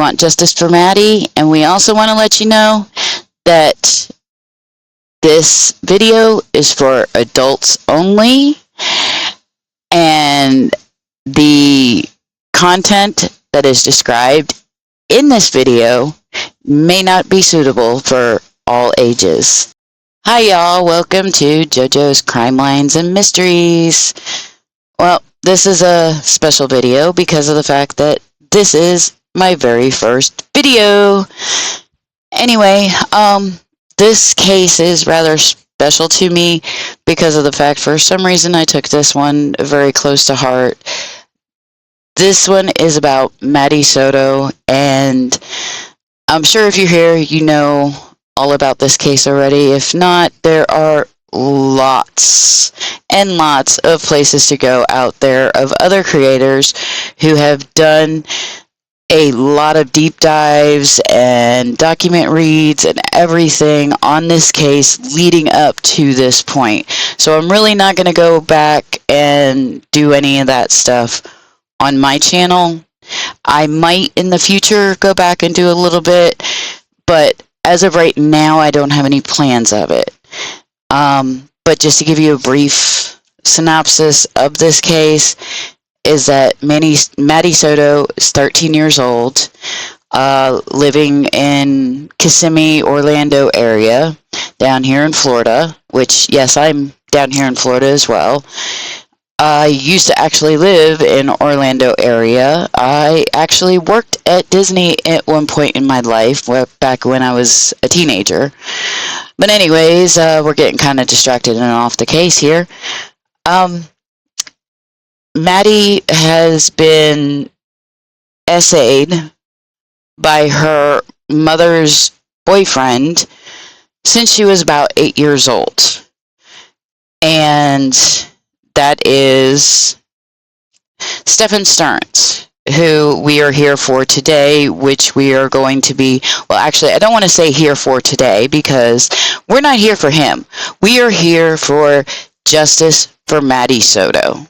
want justice for Maddie, and we also want to let you know that this video is for adults only, and the content that is described in this video may not be suitable for all ages. Hi y'all, welcome to JoJo's Crime Lines and Mysteries. Well, this is a special video because of the fact that this is my very first video. Anyway, this case is rather special to me because of the fact, for some reason, I took this one very close to heart. This one is about Maddie Soto, and I'm sure if you're here, you know all about this case already. If not, there are lots and lots of places to go out there of other creators who have done a lot of deep dives and document reads and everything on this case leading up to this point. So I'm really not going to go back and do any of that stuff on my channel. I might in the future go back and do a little bit, but as of right now, I don't have any plans of it. But just to give you a brief synopsis of this case, is that Maddie Soto is 13 years old, living in Kissimmee, Orlando area, down here in Florida, which, yes, I'm down here in Florida as well. I used to actually live in Orlando area. I actually worked at Disney at one point in my life, back when I was a teenager. But anyways, we're getting kind of distracted and off the case here. Maddie has been essayed by her mother's boyfriend since she was about 8 years old. And that is StephanSterns, who we are here for today, which we are going to be, well, actually, I don't want to say here for today because we're not here for him. We are here for justice for Maddie Soto.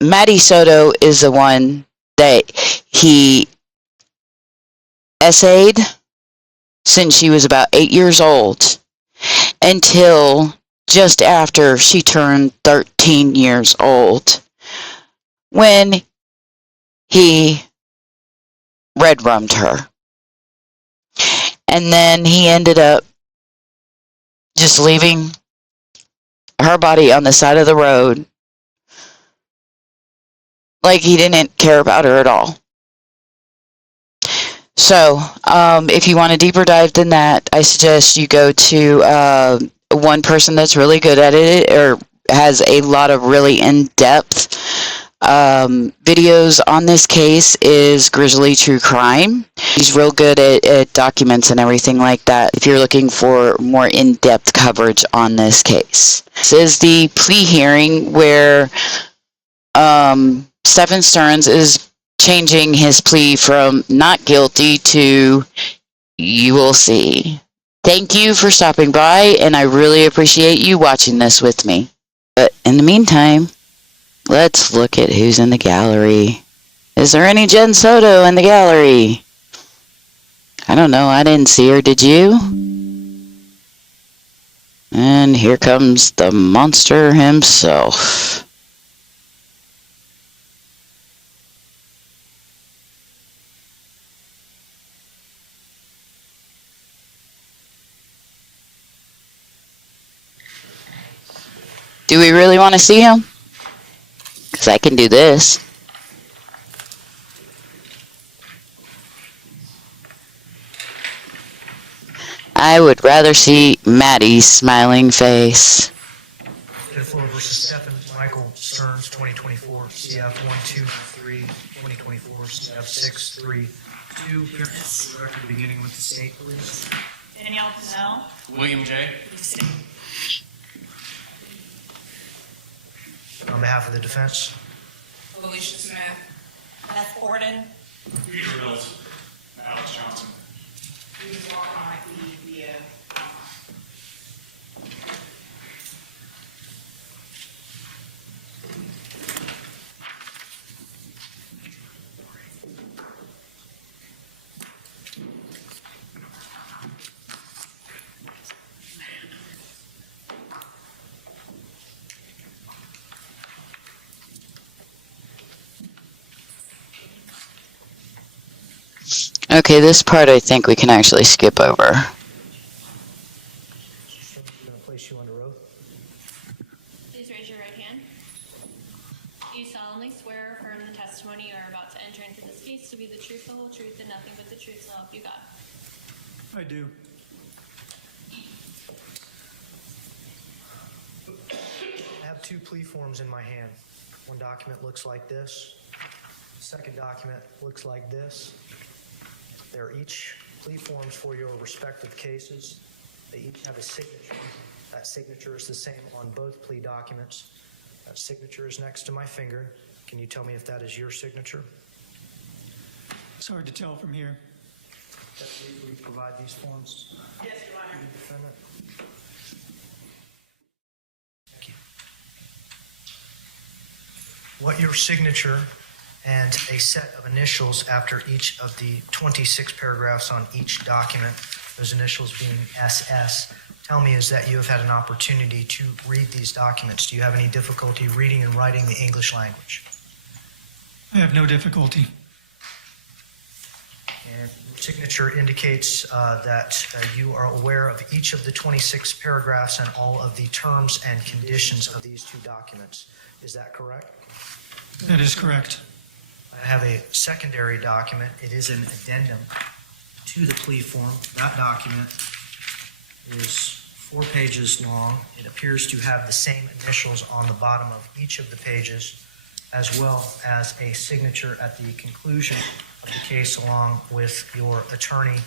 Maddie Soto is the one that he essayed since she was about 8 years old until just after she turned 13 years old, when he red-rummed her. And then he ended up just leaving her body on the side of the road like he didn't care about her at all. So, if you want a deeper dive than that, I suggest you go to one person that's really good at it, or has a lot of really in-depth videos on this case, is Grizzly TrueCrime. He's real good at documents and everything like that if you're looking for more in-depth coverage on this case. This is the plea hearing where StephanSterns is changing his plea from not guilty to you will see. Thank you for stopping by, and I really appreciate you watching this with me. But in the meantime, let's look at who's in the gallery. Is there any JenSoto in the gallery? I don't know. I didn't see her. Did you? And here comes the monster himself. Do we really want to see him? Because I can do this. I would rather see Maddie's smiling face. Floor versus Stephan Michael Stearns, 2024, CF 123, 2024, CF 632. Appearance record beginning with the state police. Danielle Pinnell. William J. On behalf of the defense. Alicia Smith. Beth Gordon. Peter Mills. Alex Johnson. These are my via. Okay, this part I think we can actually skip over. I'm going to place you under oath. Please raise your right hand. Do you solemnly swear or affirm the testimony you are about to enter into this case to be the truth, the whole truth, and nothing but the truth, so help you God? I do. I have two plea forms in my hand. One document looks like this. The second document looks like this. They're each plea forms for your respective cases. They each have a signature. That signature is the same on both plea documents. That signature is next to my finger. Can you tell me if that is your signature? It's hard to tell from here. Deputy, will you provide these forms? Yes, Your Honor. Defendant. Thank you. What your signature and a set of initials after each of the 26 paragraphs on each document, those initials being SS, tell me is that you have had an opportunity to read these documents. Do you have any difficulty reading and writing the English language? I have no difficulty. And your signature indicates that you are aware of each of the 26 paragraphs and all of the terms and conditions of these two documents. Is that correct? That is correct. I have a secondary document. It is an addendum to the plea form. That document is 4 pages long. It appears to have the same initials on the bottom of each of the pages, as well as a signature at the conclusion of the case along with your attorney,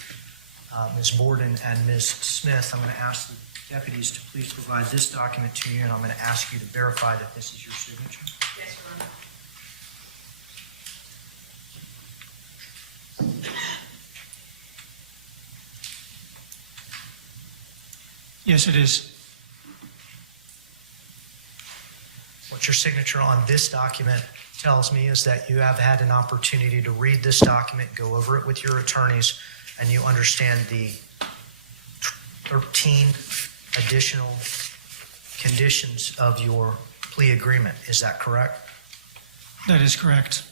Ms. Borden and Ms. Smith. I'm going to ask the deputies to please provide this document to you, and I'm going to ask you to verify that this is your signature. Yes, Your Honor. Yes, it is. What your signature on this document tells me is that you have had an opportunity to read this document, go over it with your attorneys, and you understand the 13 additional conditions of your plea agreement. Is that correct? That is correct.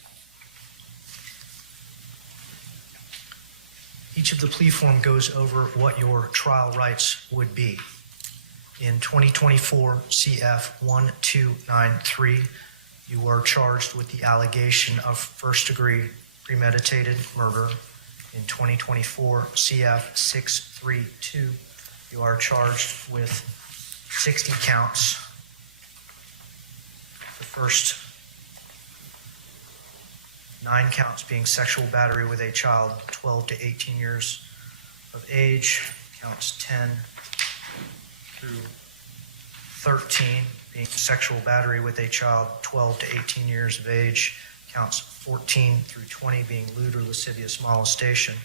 Each of the plea form goes over what your trial rights would be. In 2024 CF 1293, you are charged with the allegation of first-degree premeditated murder. In 2024 CF 632, you are charged with 60 counts. The first 9 counts being sexual battery with a child 12 to 18 years of age, counts 10 through 13 being sexual battery with a child 12 to 18 years of age, counts 14 through 20 being lewd or lascivious molestation,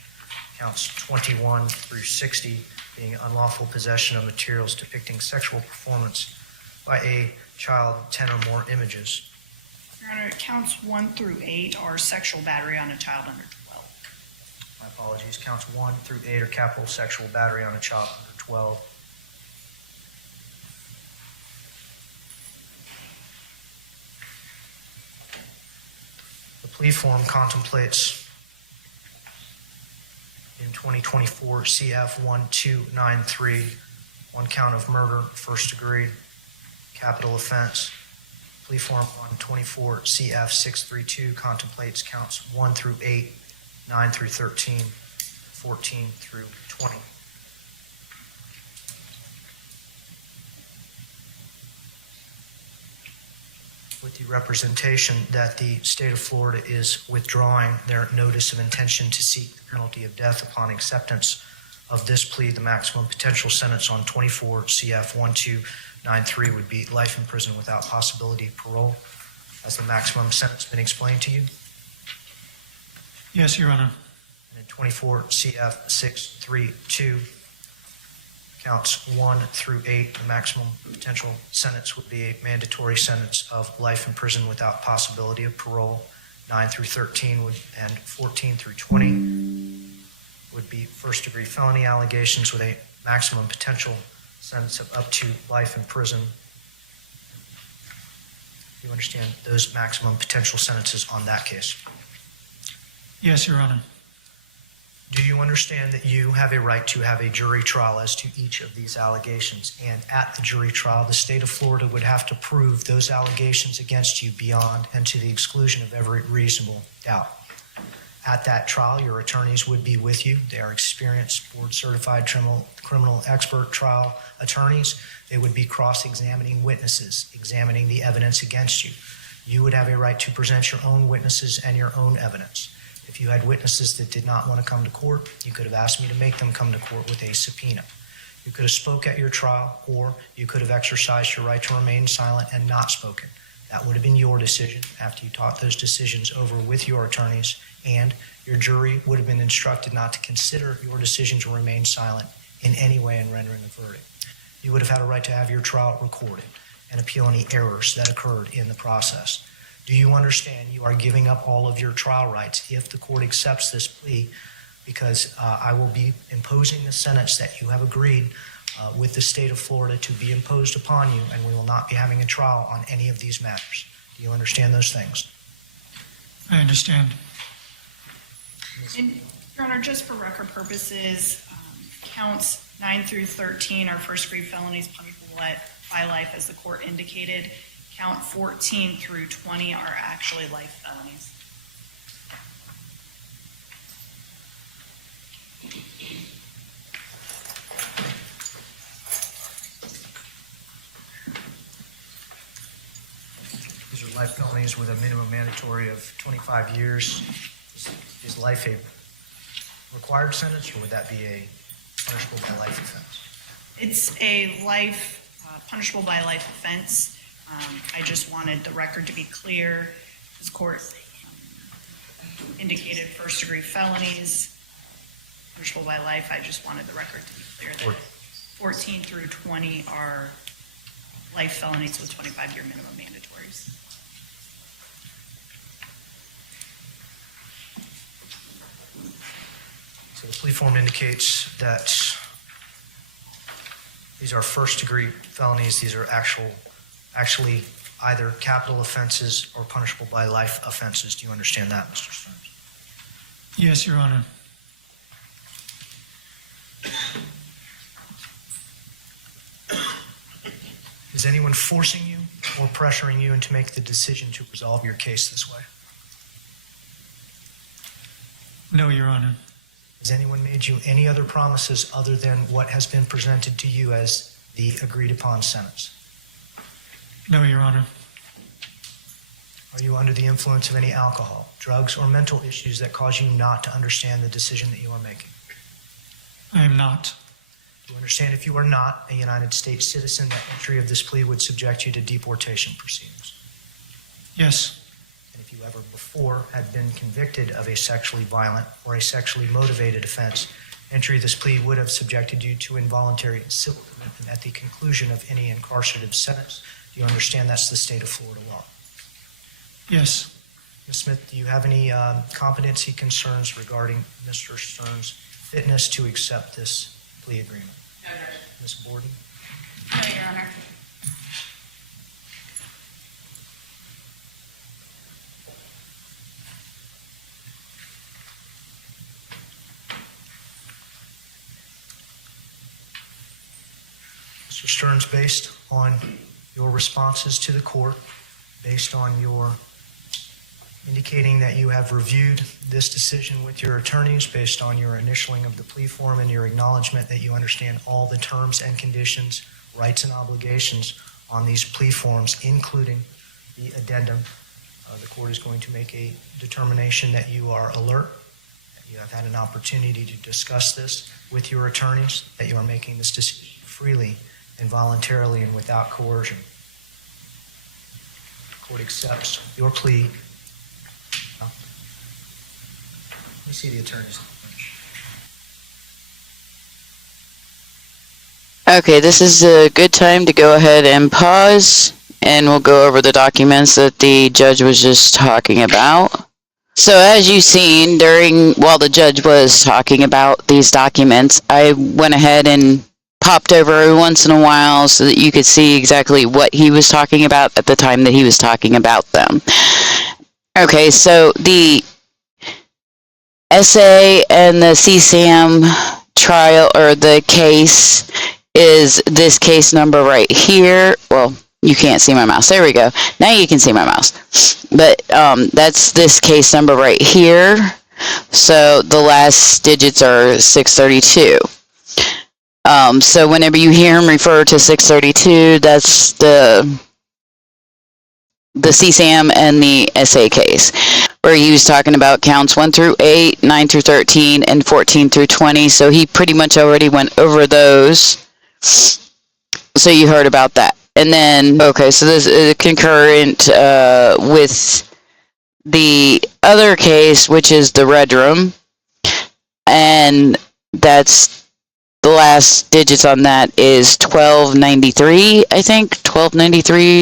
counts 21 through 60 being unlawful possession of materials depicting sexual performance by a child, 10 or more images. Your Honor, counts 1 through 8 are sexual battery on a child under 12. My apologies. Counts 1 through 8 are capital sexual battery on a child under 12. The plea form contemplates in 2024 CF 1293 1 count of murder, first degree, capital offense. Plea form on 24 CF 632 contemplates counts 1 through 8, 9 through 13, 14 through 20. With the representation that the state of Florida is withdrawing their notice of intention to seek the penalty of death upon acceptance of this plea, the maximum potential sentence on 24 CF 1293 would be life in prison without possibility of parole. Has the maximum sentence been explained to you? Yes, Your Honor. And in 24 CF 632, counts 1 through 8, the maximum potential sentence would be a mandatory sentence of life in prison without possibility of parole. 9 through 13 and 14 through 20 would be first-degree felony allegations with a maximum potential sentence of up to life in prison. You understand those maximum potential sentences on that case? Yes, Your Honor. Do you understand that you have a right to have a jury trial as to each of these allegations? And at the jury trial, the state of Florida would have to prove those allegations against you beyond and to the exclusion of every reasonable doubt. At that trial, your attorneys would be with you. They are experienced, board-certified criminal expert trial attorneys. They would be cross-examining witnesses, examining the evidence against you. You would have a right to present your own witnesses and your own evidence. If you had witnesses that did not want to come to court, you could have asked me to make them come to court with a subpoena. You could have spoke at your trial, or you could have exercised your right to remain silent and not spoken. That would have been your decision after you talked those decisions over with your attorneys, and your jury would have been instructed not to consider your decision to remain silent in any way in rendering a verdict. You would have had a right to have your trial recorded and appeal any errors that occurred in the process. Do you understand you are giving up all of your trial rights if the court accepts this plea? Because I will be imposing the sentence that you have agreed with the state of Florida to be imposed upon you, and we will not be having a trial on any of these matters. Do you understand those things? I understand. And, Your Honor, just for record purposes, counts 9 through 13 are first-degree felonies punishable by life, as the court indicated. Count 14 through 20 are actually life felonies. These are life felonies with a minimum mandatory of 25 years. Is life a required sentence, or would that be a punishable by life offense? It's a life, punishable by life offense. I just wanted the record to be clear. This court indicated first-degree felonies, punishable by life. I just wanted the record to be clear that 14 through 20 are life felonies with 25-year minimum mandatories. So the plea form indicates that these are first-degree felonies. These are actually either capital offenses or punishable by life offenses. Do you understand that, Mr. Stearns? Yes, Your Honor. Is anyone forcing you or pressuring you into make the decision to resolve your case this way? No, Your Honor. Has anyone made you any other promises other than what has been presented to you as the agreed-upon sentence? No, Your Honor. Are you under the influence of any alcohol, drugs, or mental issues that cause you not to understand the decision that you are making? I am not. Do you understand if you are not a United States citizen, that entry of this plea would subject you to deportation proceedings? Yes. And if you ever before had been convicted of a sexually violent or a sexually motivated offense, entry of this plea would have subjected you to involuntary civil commitment at the conclusion of any incarcerative sentence. Do you understand that's the state of Florida law? Yes. Ms. Smith, do you have any competency concerns regarding Mr. Stearns' fitness to accept this plea agreement? No, Judge. Ms. Borden? No, Your Honor. Mr. Stearns, based on your responses to the court, based on your indicating that you have reviewed this decision with your attorneys, based on your initialing of the plea form and your acknowledgement that you understand all the terms and conditions, rights and obligations on these plea forms, including the addendum, the court is going to make a determination that you are alert, that you have had an opportunity to discuss this with your attorneys, that you are making this decision freely and voluntarily and without coercion. The court accepts your plea. Let me see the attorneys. Okay, this is a good time to go ahead and pause, and we'll go over the documents that the judge was just talking about. So as you've seen, while the judge was talking about these documents, I went ahead and popped over every once in a while so that you could see exactly what he was talking about at the time that he was talking about them. Okay, so the SA and the CSAM trial, or the case, is this case number right here. Well, you can't see my mouse. There we go. Now you can see my mouse. But that's this case number right here. So the last digits are 632. So whenever you hear him refer to 632, that's the CSAM and the SA case, where he was talking about counts 1 through 8, 9 through 13, and 14 through 20. So he pretty much already went over those. So you heard about that. And then, okay, so this is concurrent with the other case, which is the Red Room. And that's the last digits on that is 1293, I think. 1293,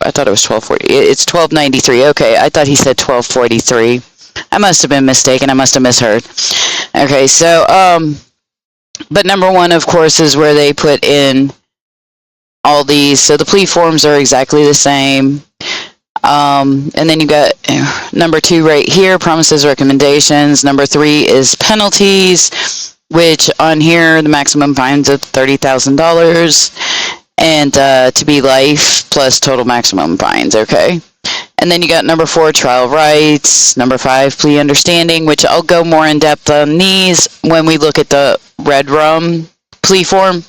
I thought it was 1240. It's 1293. Okay, I thought he said 1243. I must have been mistaken. I must have misheard. Okay, so, but number one, of course, is where they put in all these. So the plea forms are exactly the same. And then you got number 2 right here, promises, recommendations. Number 3 is penalties, which on here, the maximum fines of $30,000 and to be life plus total maximum fines, okay? And then you got number 4, trial rights. Number 5, plea understanding, which I'll go more in depth on these when we look at the Red Rum plea form.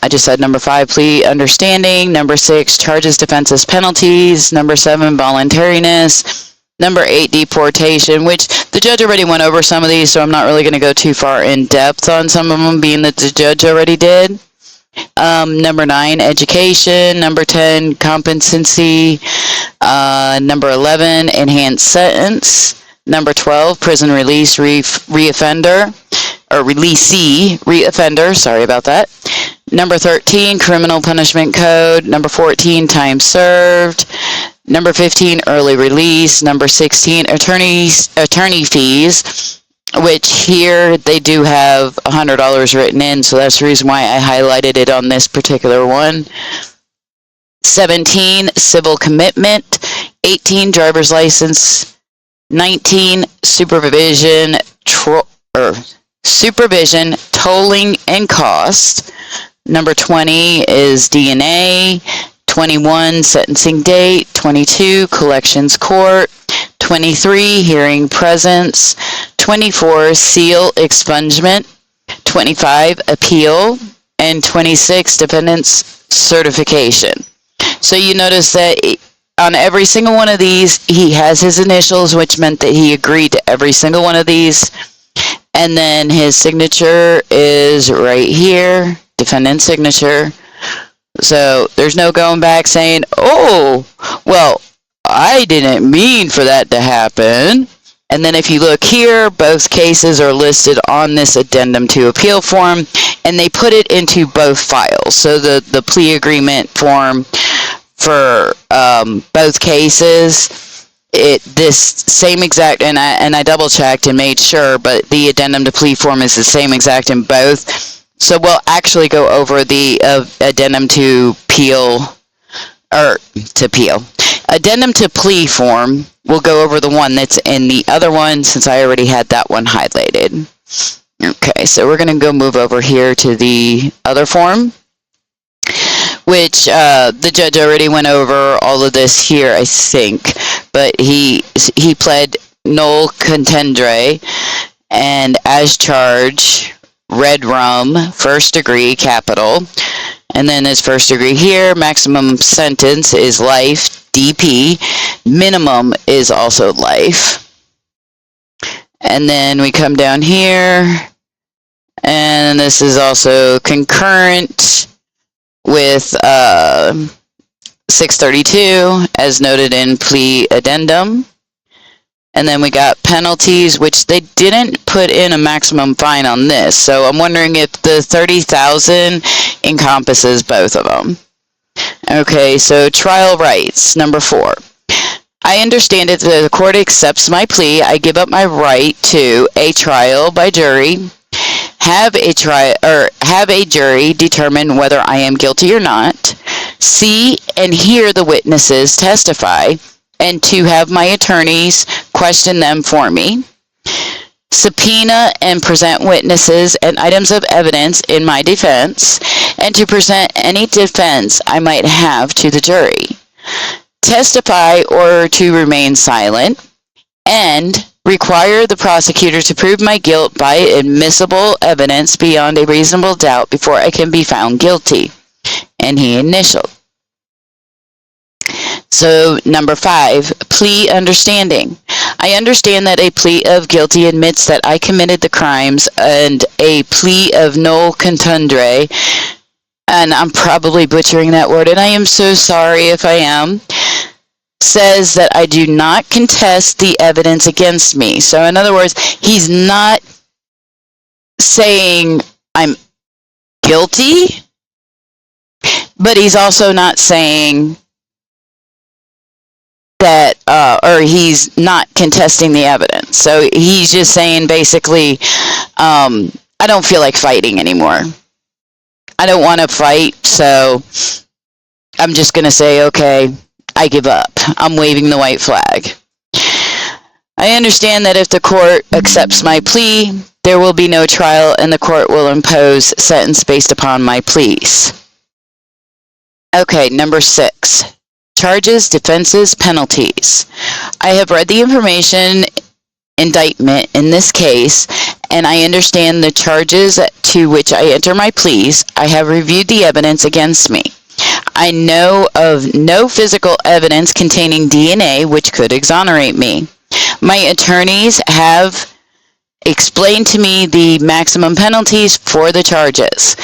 I just said number 5, plea understanding. Number 6, charges, defenses, penalties. Number 7, voluntariness. Number 8, deportation, which the judge already went over some of these, so I'm not really going to go too far in depth on some of them, being that the judge already did. Number 9, education. Number 10, competency. Number 11, enhanced sentence. Number 12, prison release, reoffender, or releasee, reoffender, sorry about that. Number 13, criminal punishment code. Number 14, time served. Number 15, early release. Number 16, attorney fees, which here they do have $100 written in, so that's the reason why I highlighted it on this particular one. 17, civil commitment. 18, driver's license. 19, supervision, tolling, and cost. Number 20 is DNA. 21, sentencing date. 22, collections court. 23, hearing presence. 24, seal expungement. 25, appeal. And 26, defendant's certification. So you notice that on every single one of these, he has his initials, which meant that he agreed to every single one of these. And then his signature is right here, defendant's signature. So there's no going back saying, oh, well, I didn't mean for that to happen. And then if you look here, both cases are listed on this addendum to appeal form, and they put it into both files. So the plea agreement form for both cases, this same exact, and I double checked and made sure, but the addendum to plea form is the same exact in both. So we'll actually go over the addendum to addendum to plea form. We'll go over the one that's in the other one, since I already had that one highlighted. Okay, so we're going to go move over here to the other form, which the judge already went over all of this here, I think. But he pled nol contendere, and as charged, Red Rum, first degree, capital. And then his first degree here, maximum sentence is life, DP. Minimum is also life. And then we come down here, and this is also concurrent with 632, as noted in plea addendum. And then we got penalties, which they didn't put in a maximum fine on this. So I'm wondering if the $30,000 encompasses both of them. Okay, so trial rights, number 4. I understand if the court accepts my plea, I give up my right to a trial by jury, have a jury determine whether I am guilty or not, see and hear the witnesses testify, and to have my attorneys question them for me, subpoena and present witnesses and items of evidence in my defense, and to present any defense I might have to the jury, testify or to remain silent, and require the prosecutor to prove my guilt by admissible evidence beyond a reasonable doubt before I can be found guilty. And he initialed. So, number 5, plea understanding. I understand that a plea of guilty admits that I committed the crimes, and a plea of NoContest, and I'm probably butchering that word, and I am so sorry if I am, says that I do not contest the evidence against me. So, in other words, he's not saying I'm guilty, but he's also not saying that, or he's not contesting the evidence. So he's just saying basically, I don't feel like fighting anymore. I don't want to fight, so I'm just going to say, okay, I give up. I'm waving the white flag. I understand that if the court accepts my plea, there will be no trial and the court will impose sentence based upon my pleas. Okay, number 6. Charges, defenses, penalties. I have read the information indictment in this case, and I understand the charges to which I enter my pleas. I have reviewed the evidence against me. I know of no physical evidence containing DNA which could exonerate me. My attorneys have explained to me the maximum penalties for the charges,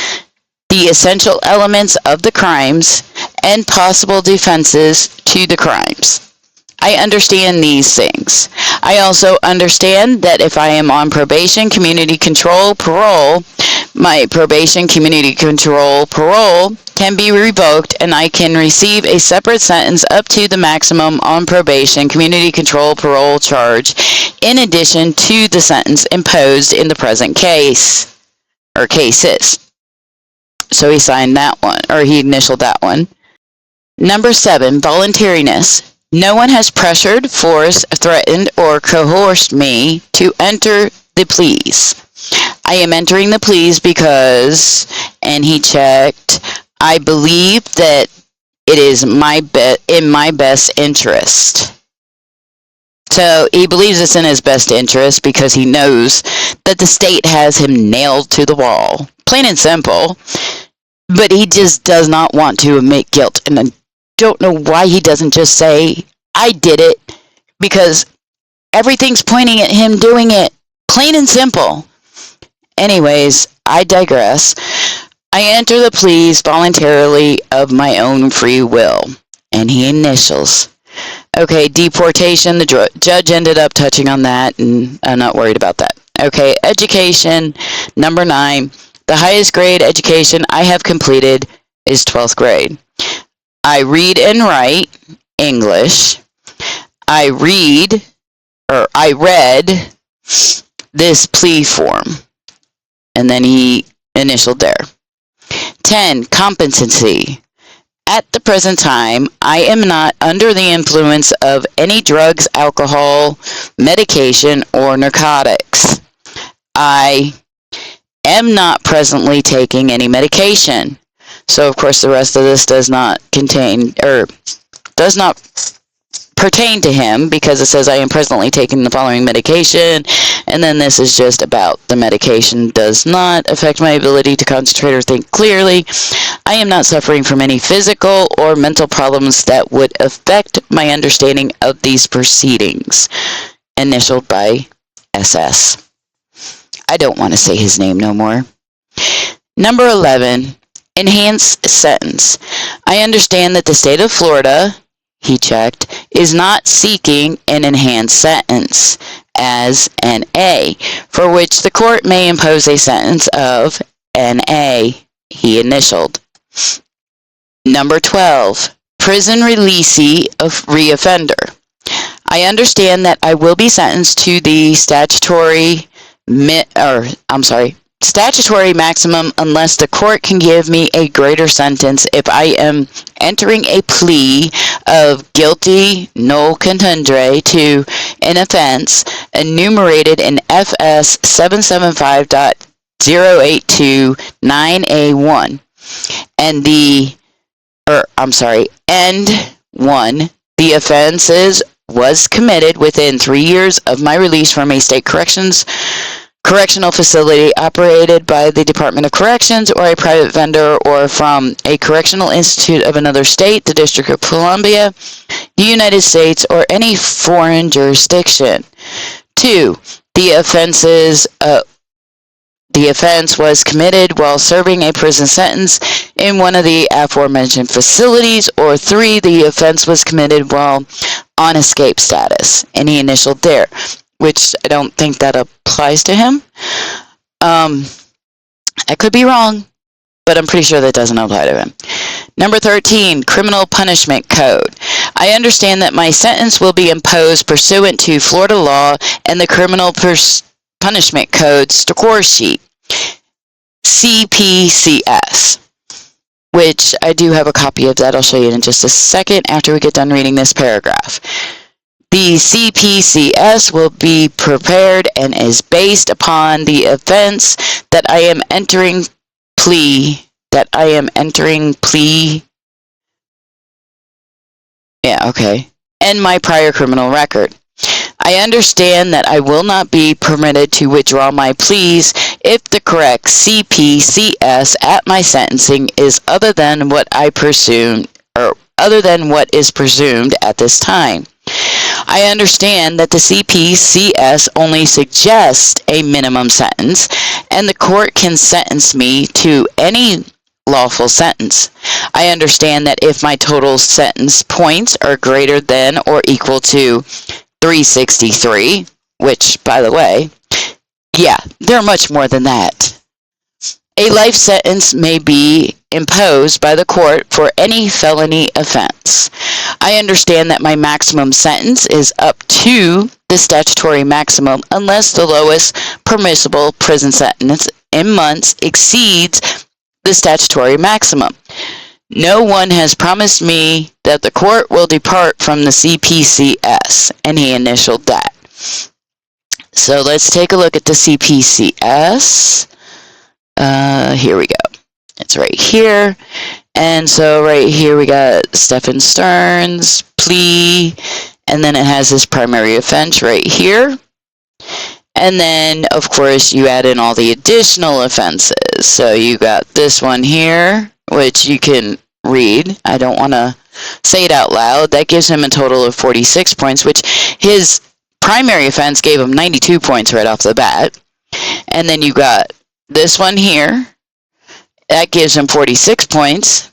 the essential elements of the crimes, and possible defenses to the crimes. I understand these things. I also understand that if I am on probation, community control, parole, my probation, community control, parole can be revoked and I can receive a separate sentence up to the maximum on probation, community control, parole charge, in addition to the sentence imposed in the present case, or cases. So he signed that one, or he initialed that one. Number 7, voluntariness. No one has pressured, forced, threatened, or coerced me to enter the pleas. I am entering the pleas because, and he checked, I believe that it is in my best interest. So he believes it's in his best interest because he knows that the state has him nailed to the wall. Plain and simple. But he just does not want to admit guilt. And I don't know why he doesn't just say, I did it, because everything's pointing at him doing it. Plain and simple. Anyways, I digress. I enter the pleas voluntarily of my own free will. And he initials. Okay, deportation, the judge ended up touching on that, and I'm not worried about that. Okay, education, number 9. The highest grade education I have completed is 12th grade. I read and write English. I read this plea form. And then he initialed there. 10, competency. At the present time, I am not under the influence of any drugs, alcohol, medication, or narcotics. I am not presently taking any medication. So, of course, the rest of this does not pertain to him, because it says I am presently taking the following medication, and then this is just about the medication does not affect my ability to concentrate or think clearly. I am not suffering from any physical or mental problems that would affect my understanding of these proceedings. Initialed by SS. I don't want to say his name no more. Number 11, enhanced sentence. I understand that the state of Florida, he checked, is not seeking an enhanced sentence as NA, for which the court may impose a sentence of NA, he initialed. Number 12, prison releasee of reoffender. I understand that I will be sentenced to the statutory maximum unless the court can give me a greater sentence if I am entering a plea of guilty no contendere to an offense enumerated in FS 775.0829A1 and and 1, the offenses was committed within 3 years of my release from a state correctional facility operated by the Department of Corrections or a private vendor, or from a correctional institute of another state, the District of Columbia, the United States, or any foreign jurisdiction. 2, the offense was committed while serving a prison sentence in one of the aforementioned facilities, or 3, the offense was committed while on escape status. Any initial there, which I don't think that applies to him. I could be wrong, but I'm pretty sure that doesn't apply to him. Number 13, Criminal Punishment Code. I understand that my sentence will be imposed pursuant to Florida law and the Criminal Punishment Code score sheet, CPCS, which I do have a copy of that. I'll show you in just a second after we get done reading this paragraph. The CPCS will be prepared and is based upon the offense that I am entering plea, and my prior criminal record. I understand that I will not be permitted to withdraw my pleas if the correct CPCS at my sentencing is other than what is presumed at this time. I understand that the CPCS only suggests a minimum sentence, and the court can sentence me to any lawful sentence. I understand that if my total sentence points are greater than or equal to 363, which, by the way, yeah, they're much more than that, a life sentence may be imposed by the court for any felony offense. I understand that my maximum sentence is up to the statutory maximum unless the lowest permissible prison sentence in months exceeds the statutory maximum. No one has promised me that the court will depart from the CPCS, and he initialed that. So let's take a look at the CPCS. Here we go. It's right here. And so right here we got StephanSterns, plea, and then it has this primary offense right here. And then, of course, you add in all the additional offenses. So you got this one here, which you can read. I don't want to say it out loud. That gives him a total of 46 points, which his primary offense gave him 92 points right off the bat. And then you got this one here. That gives him 46 points.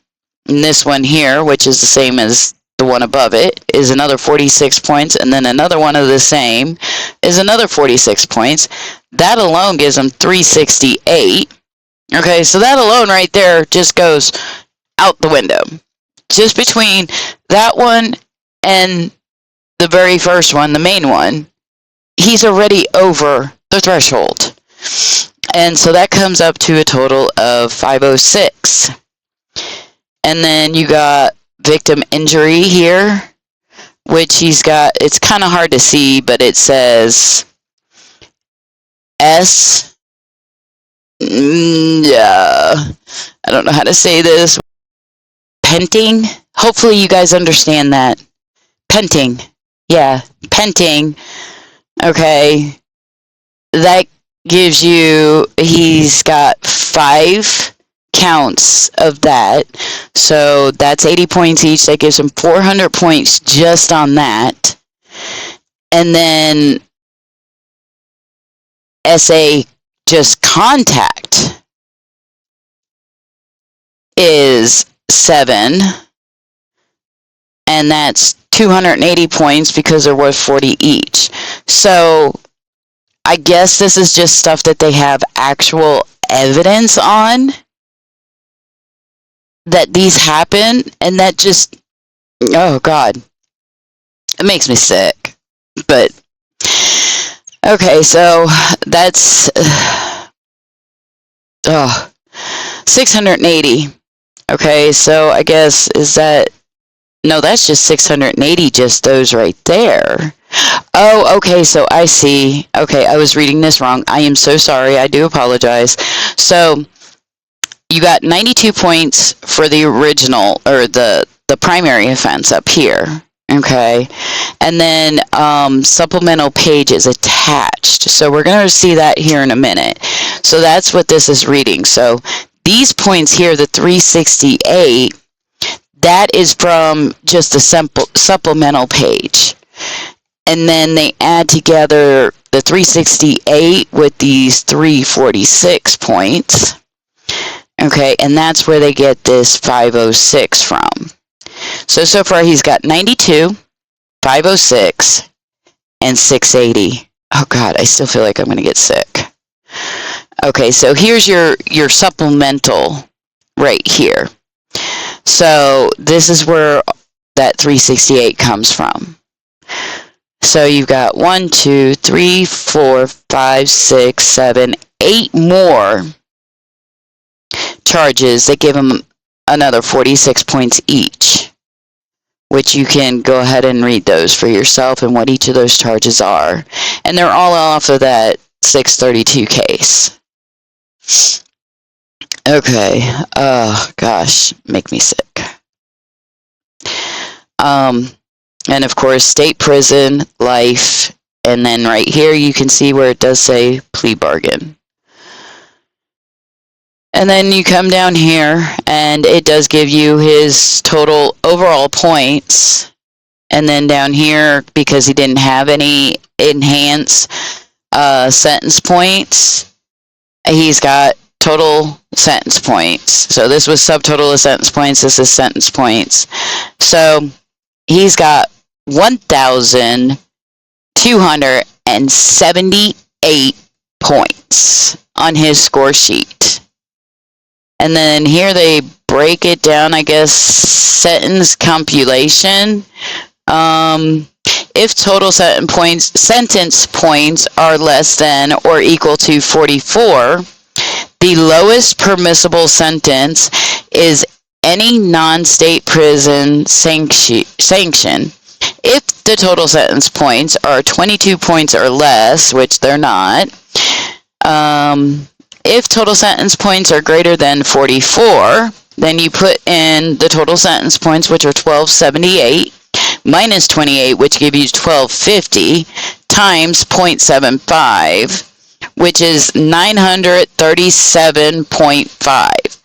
And this one here, which is the same as the one above it, is another 46 points. And then another one of the same is another 46 points. That alone gives him 368. Okay, so that alone right there just goes out the window. Just between that one and the very first one, the main one, he's already over the threshold. And so that comes up to a total of 506. And then you got victim injury here, which he's got, it's kind of hard to see, but it says S, I don't know how to say this, penting. Hopefully you guys understand that. Penting. Yeah, penting. Okay. That gives you, he's got 5 counts of that. So that's 80 points each. That gives him 400 points just on that. And then SA just contact is 7. And that's 280 points because they're worth 40 each. So I guess this is just stuff that they have actual evidence on that these happen, and that just, oh God, it makes me sick. But okay, so that's 680. Okay, so I guess no, that's just 680, just those right there. Oh, okay, so I see. Okay, I was reading this wrong. I am so sorry. I do apologize. So you got 92 points for the original, or the primary offense up here. Okay, and then supplemental page is attached. So we're going to see that here in a minute. So that's what this is reading. So these points here, the 368, that is from just the supplemental page. And then they add together the 368 with these 346 points. Okay, and that's where they get this 506 from. So far he's got 92, 506, and 680. Oh God, I still feel like I'm going to get sick. Okay, so here's your supplemental right here. So this is where that 368 comes from. So you've got 1, 2, 3, 4, 5, 6, 7, 8 more charges that give them another 46 points each, which you can go ahead and read those for yourself and what each of those charges are. And they're all off of that 632 case. Okay. Oh, gosh. Make me sick. And of course, state prison, life, and then right here you can see where it does say plea bargain. And then you come down here, and it does give you his total overall points. And then down here, because he didn't have any enhanced sentence points, he's got total sentence points. So this was subtotal of sentence points. This is sentence points. So he's got 1,278 points on his score sheet. And then here they break it down, I guess, sentence compilation. If total sentence points are less than or equal to 44, the lowest permissible sentence is any non-state prison sanction. If the total sentence points are 22 points or less, which they're not, if total sentence points are greater than 44, then you put in the total sentence points, which are 1278, minus 28, which gives you 1250, times 0.75, which is 937.5.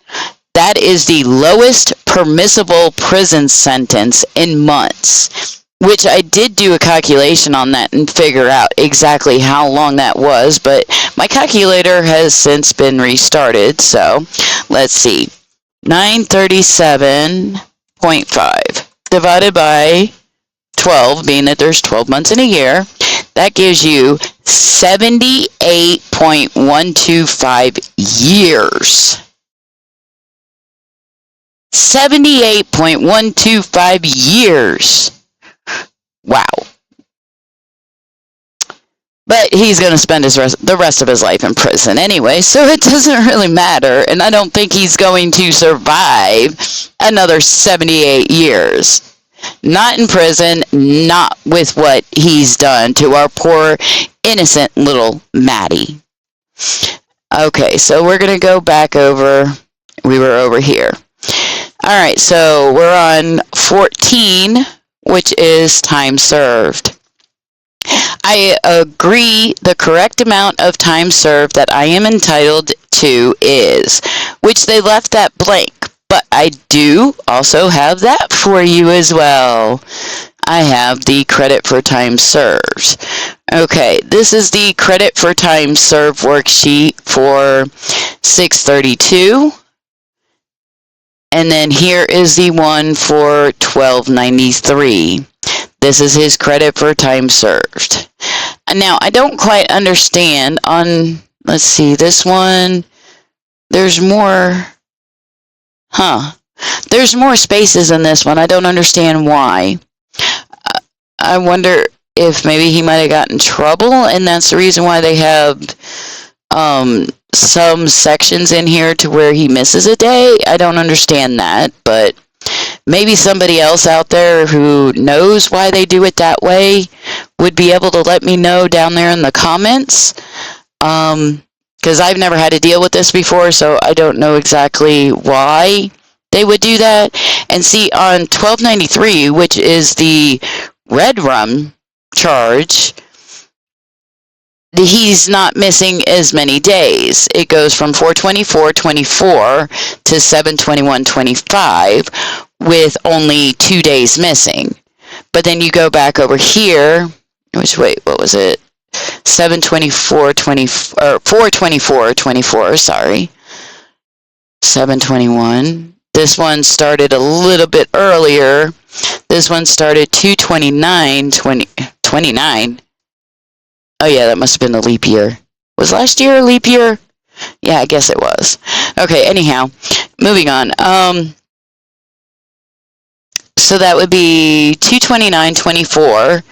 That is the lowest permissible prison sentence in months, which I did do a calculation on that and figure out exactly how long that was, but my calculator has since been restarted, so let's see. 937.5 divided by 12, being that there's 12 months in a year, that gives you 78.125 years. 78.125 years. Wow. But he's going to spend the rest of his life in prison anyway, so it doesn't really matter, and I don't think he's going to survive another 78 years. Not in prison, not with what he's done to our poor, innocent little Maddie. Okay, so we're going to go back over. We were over here. All right, so we're on 14, which is time served. I agree the correct amount of time served that I am entitled to is, which they left that blank, but I do also have that for you as well. I have the credit for time served. Okay, this is the credit for time served worksheet for 632. And then here is the one for 1293. This is his credit for time served. Now, I don't quite understand on, let's see, this one, there's more, there's more spaces in this one. I don't understand why. I wonder if maybe he might have gotten in trouble, and that's the reason why they have some sections in here to where he misses a day. I don't understand that, but maybe somebody else out there who knows why they do it that way would be able to let me know down there in the comments. Because I've never had to deal with this before, so I don't know exactly why they would do that. And see, on 1293, which is the red rum charge, he's not missing as many days. It goes from 4/24/24 to 7/21/25 with only 2 days missing. But then you go back over here, which, wait, what was it? 4/24/24, sorry. 7/21. This one started a little bit earlier. This one started 2/29/29. Oh yeah, that must have been the leap year. Was last year a leap year? Yeah, I guess it was. Okay, anyhow, moving on. So that would be 2/29/24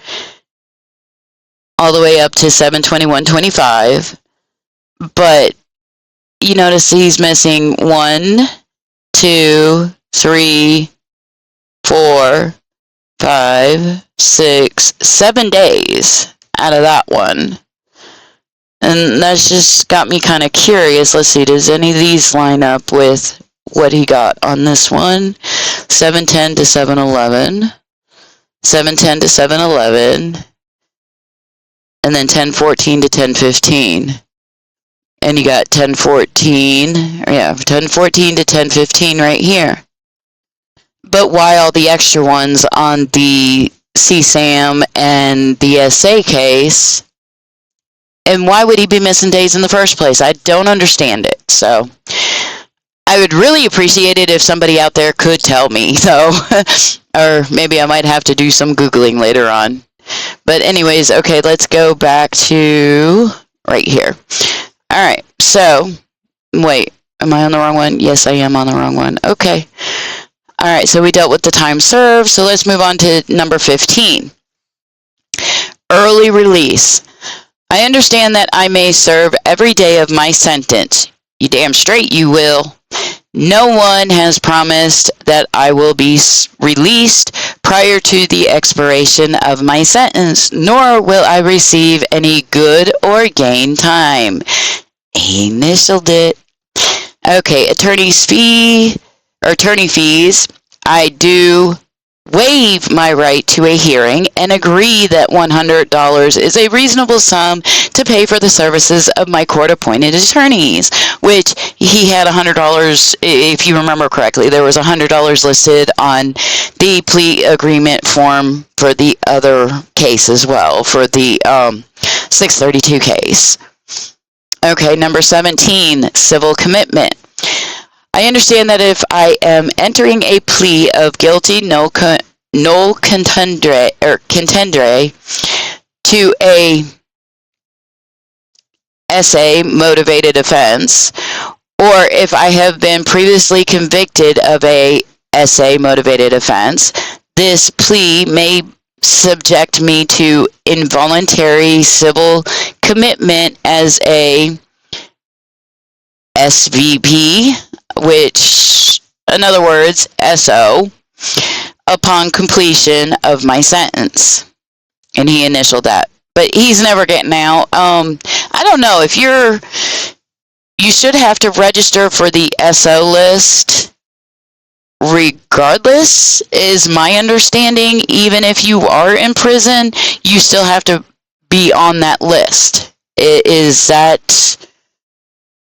all the way up to 7/21/25. But you notice he's missing 1, 2, 3, 4, 5, 6, 7 days out of that one. And that's just got me kind of curious. Let's see, does any of these line up with what he got on this one? 7/10 to 7/11, 7/10 to 7/11, and then 10/14 to 10/15. And you got 10/14, yeah, 10/14 to 10/15 right here. But why all the extra ones on the CSAM and the SA case? And why would he be missing days in the first place? I don't understand it. So I would really appreciate it if somebody out there could tell me. So, or maybe I might have to do some Googling later on. But anyways, okay, let's go back to right here. All right, so, wait, am I on the wrong one? Yes, I am on the wrong one. Okay. All right, so we dealt with the time served, so let's move on to number 15. Early release. I understand that I may serve every day of my sentence. You damn straight you will. No one has promised that I will be released prior to the expiration of my sentence, nor will I receive any good or gain time. He initialed it. Okay, attorney fees. I do waive my right to a hearing and agree that $100 is a reasonable sum to pay for the services of my court-appointed attorneys, which he had $100, if you remember correctly. There was $100 listed on the plea agreement form for the other case as well, for the 632 case. Okay, number 17, civil commitment. I understand that if I am entering a plea of guilty no contendere to a SA motivated offense, or if I have been previously convicted of a SA motivated offense, this plea may subject me to involuntary civil commitment as a SVP, which, in other words, SO, upon completion of my sentence. And he initialed that. But he's never getting out. I don't know, if you should have to register for the SO list regardless, is my understanding. Even if you are in prison, you still have to be on that list. Is that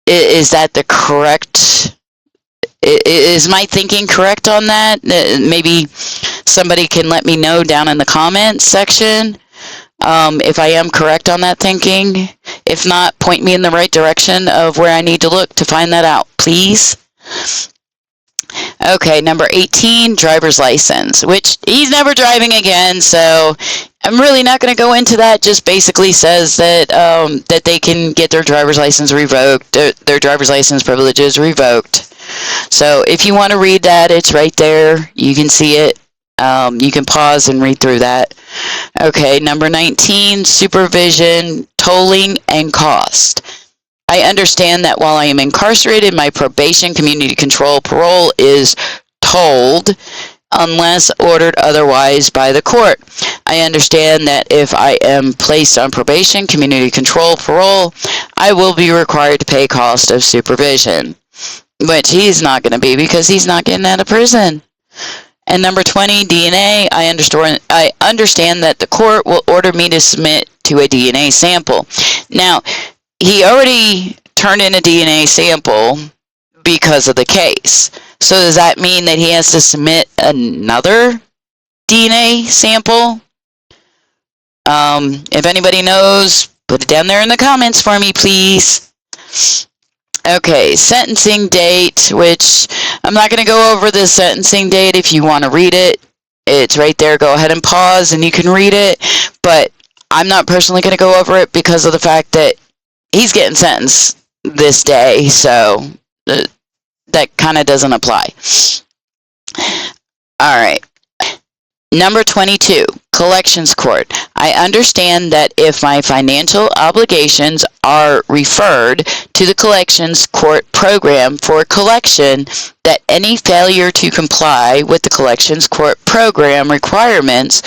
the correct? Is my thinking correct on that? Maybe somebody can let me know down in the comments section if I am correct on that thinking. If not, point me in the right direction of where I need to look to find that out, please. Okay, number 18, driver's license, which he's never driving again, so I'm really not going to go into that. Just basically says that that they can get their driver's license revoked, their driver's license privileges revoked. So if you want to read that, it's right there. You can see it. You can pause and read through that. Okay, number 19, supervision, tolling, and cost. I understand that while I am incarcerated, my probation, community control, parole is told unless ordered otherwise by the court. I understand that if I am placed on probation, community control, parole, I will be required to pay cost of supervision, which he's not going to be because he's not getting out of prison. And number 20, DNA. I understand that the court will order me to submit to a DNA sample. Now, he already turned in a DNA sample because of the case. So does that mean that he has to submit another DNA sample? If anybody knows, put it down there in the comments for me, please. Okay, sentencing date, which I'm not going to go over the sentencing date. If you want to read it, it's right there. Go ahead and pause and you can read it. But I'm not personally going to go over it because of the fact that he's getting sentenced this day. So that kind of doesn't apply. All right. Number 22, Collections Court. I understand that if my financial obligations are referred to the Collections Court program for collection, that any failure to comply with the Collections Court program requirements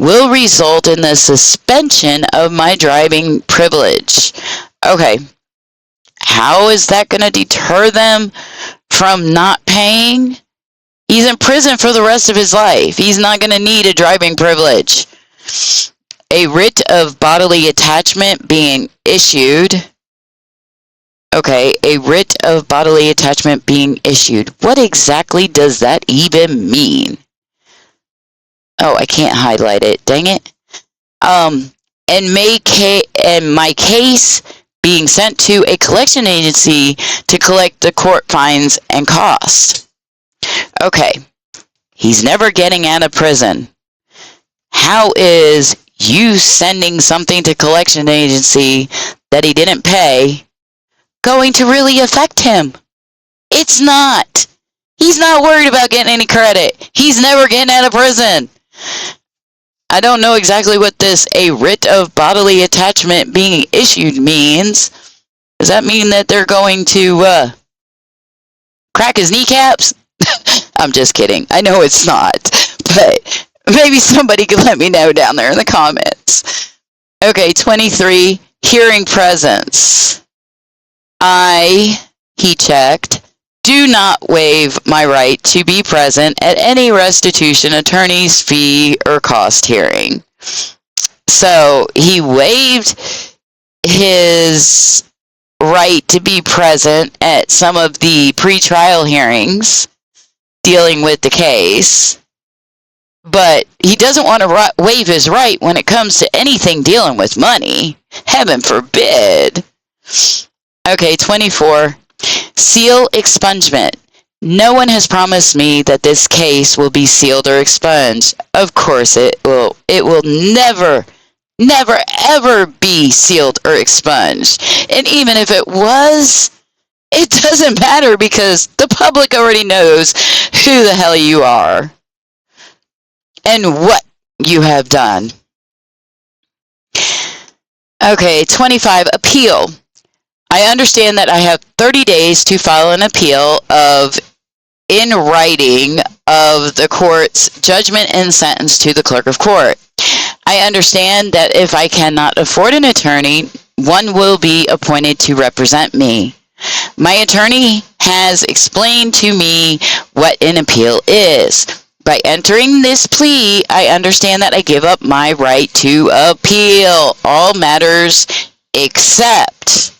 will result in the suspension of my driving privilege. Okay. How is that going to deter them from not paying? He's in prison for the rest of his life. He's not going to need a driving privilege. A writ of bodily attachment being issued. Okay, a writ of bodily attachment being issued. What exactly does that even mean? Oh, I can't highlight it. Dang it. And my case being sent to a collection agency to collect the court fines and costs. Okay, he's never getting out of prison. How is you sending something to collection agency that he didn't pay going to really affect him? It's not. He's not worried about getting any credit. He's never getting out of prison. I don't know exactly what this a writ of bodily attachment being issued means. Does that mean that they're going to crack his kneecaps? I'm just kidding. I know it's not, but maybe somebody could let me know down there in the comments. Okay, 23, hearing presence. He checked, do not waive my right to be present at any restitution, attorney's fee, or cost hearing. So he waived his right to be present at some of the pretrial hearings dealing with the case, but he doesn't want to waive his right when it comes to anything dealing with money. Heaven forbid. Okay, 24. Seal expungement. No one has promised me that this case will be sealed or expunged. Of course it will. It will never, ever be sealed or expunged. And even if it was, it doesn't matter because the public already knows who the hell you are and what you have done. Okay, 25, appeal. I understand that I have 30 days to file an appeal in writing of the court's judgment and sentence to the clerk of court. I understand that if I cannot afford an attorney, one will be appointed to represent me. My attorney has explained to me what an appeal is. By entering this plea, I understand that I give up my right to appeal all matters except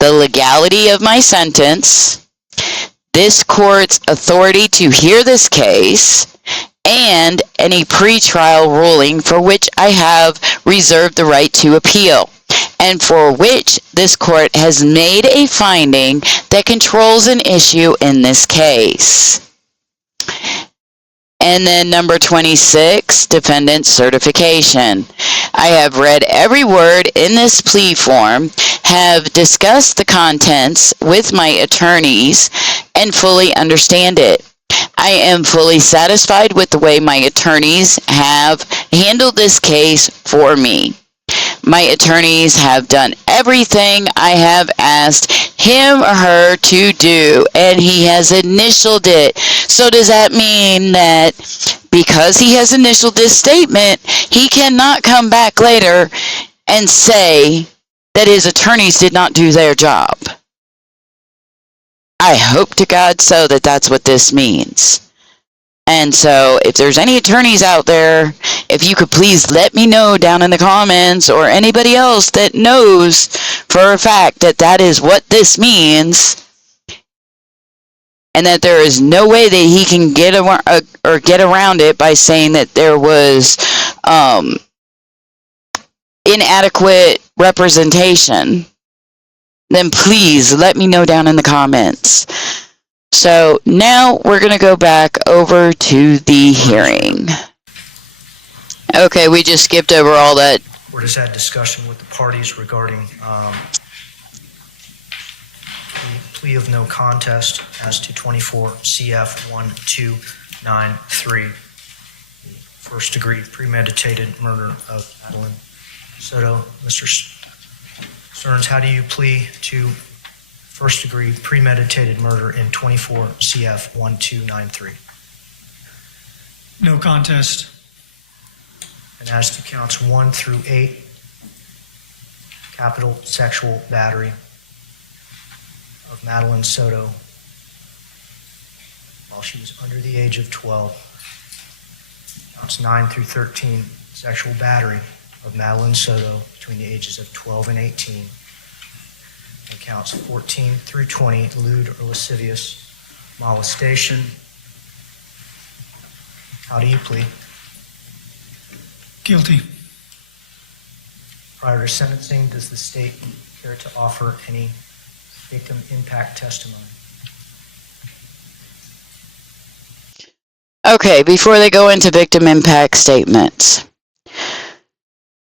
the legality of my sentence, this court's authority to hear this case, and any pretrial ruling for which I have reserved the right to appeal, and for which this court has made a finding that controls an issue in this case. And then number 26, defendant certification. I have read every word in this plea form, have discussed the contents with my attorneys, and fully understand it. I am fully satisfied with the way my attorneys have handled this case for me. My attorneys have done everything I have asked him or her to do, and he has initialed it. So does that mean that because he has initialed this statement, he cannot come back later and say that his attorneys did not do their job? I hope to God so that that's what this means. And so if there's any attorneys out there, if you could please let me know down in the comments, or anybody else that knows for a fact that that is what this means, and that there is no way that he can get around it by saying that there was inadequate representation, then please let me know down in the comments. So now we're going to go back over to the hearing. Okay, we just skipped over all that. We're just had discussion with the parties regarding the plea of no contest as to 24 CF 1293, first degree premeditated murder of Maddie Soto. Mr. Sterns, how do you plea to first degree premeditated murder in 24 CF 1293? No contest. And as to counts 1 through 8, capital sexual battery of Maddie Soto while she was under the age of 12. Counts 9 through 13, sexual battery of Maddie Soto between the ages of 12 and 18. And counts 14 through 20, lewd or lascivious molestation. How do you plead? Guilty. Prior to sentencing, does the state care to offer any victim impact testimony? Okay, before they go into victim impact statements,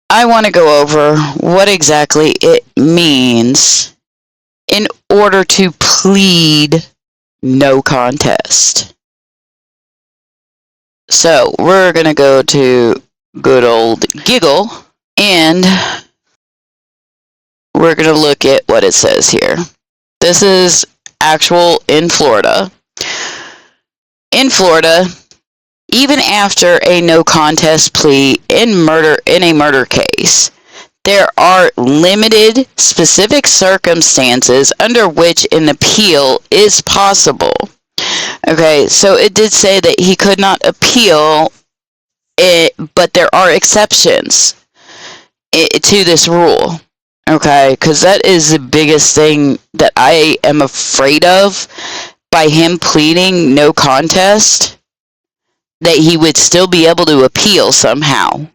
I want to go over what exactly it means in order to plead no contest. So we're going to go to good old Giggle, and we're going to look at what it says here. This is actual in Florida. In Florida, even after a no contest plea in a murder case, there are limited specific circumstances under which an appeal is possible. Okay, so it did say that he could not appeal it, but there are exceptions to this rule. Okay, because that is the biggest thing that I am afraid of by him pleading no contest, that he would still be able to appeal somehow,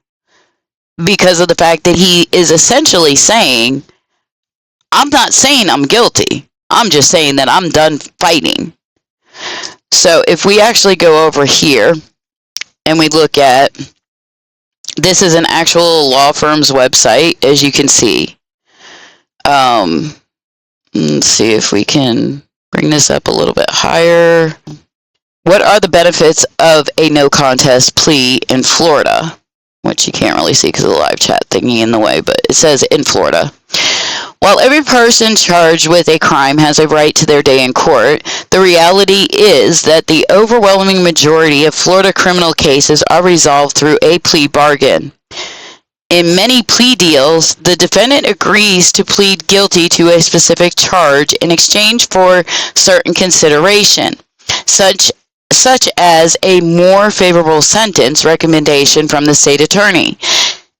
because of the fact that he is essentially saying, I'm not saying I'm guilty, I'm just saying that I'm done fighting. So if we actually go over here and we look at, this is an actual law firm's website, as you can see. Let's see if we can bring this up a little bit higher. What are the benefits of a no contest plea in Florida? Which you can't really see because of the live chat thingy in the way, but it says in Florida. While every person charged with a crime has a right to their day in court, the reality is that the overwhelming majority of Florida criminal cases are resolved through a plea bargain. In many plea deals, the defendant agrees to plead guilty to a specific charge in exchange for certain consideration, such as a more favorable sentence recommendation from the state attorney.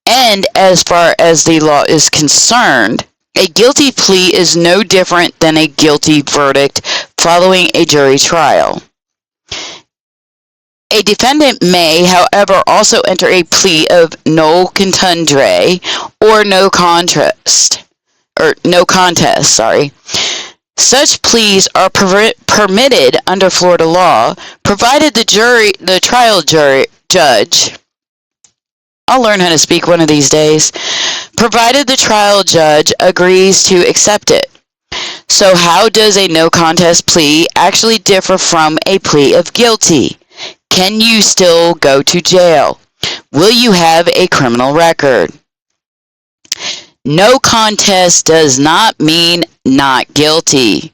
And as far as the law is concerned, a guilty plea is no different than a guilty verdict following a jury trial. A defendant may, however, also enter a plea of no contendere or no contest. Such pleas are permitted under Florida law, provided the trial judge, I'll learn how to speak one of these days, provided the trial judge agrees to accept it. So how does a no contest plea actually differ from a plea of guilty? Can you still go to jail? Will you have a criminal record? no contest does not mean not guilty.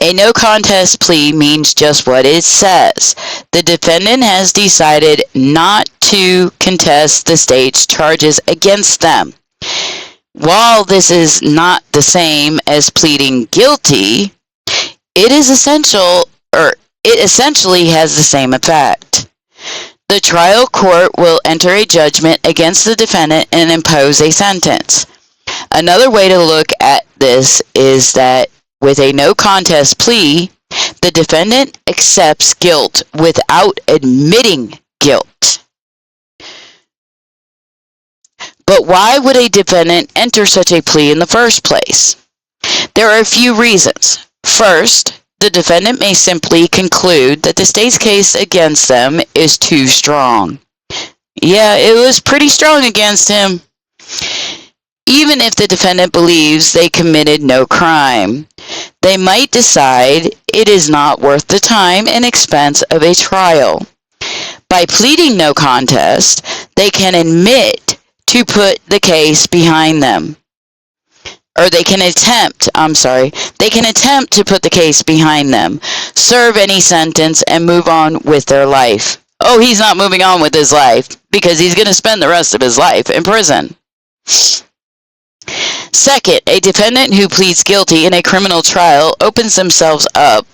A no contest plea means just what it says. The defendant has decided not to contest the state's charges against them. While this is not the same as pleading guilty, it essentially has the same effect. The trial court will enter a judgment against the defendant and impose a sentence. Another way to look at this is that with a no contest plea, the defendant accepts guilt without admitting guilt. But why would a defendant enter such a plea in the first place? There are a few reasons. First, the defendant may simply conclude that the state's case against them is too strong. Yeah, it was pretty strong against him. Even if the defendant believes they committed no crime, they might decide it is not worth the time and expense of a trial. By pleading no contest, they can admit to put the case behind them. Or they can attempt to put the case behind them, serve any sentence, and move on with their life. Oh, he's not moving on with his life because he's going to spend the rest of his life in prison. Second, a defendant who pleads guilty in a criminal trial opens themselves up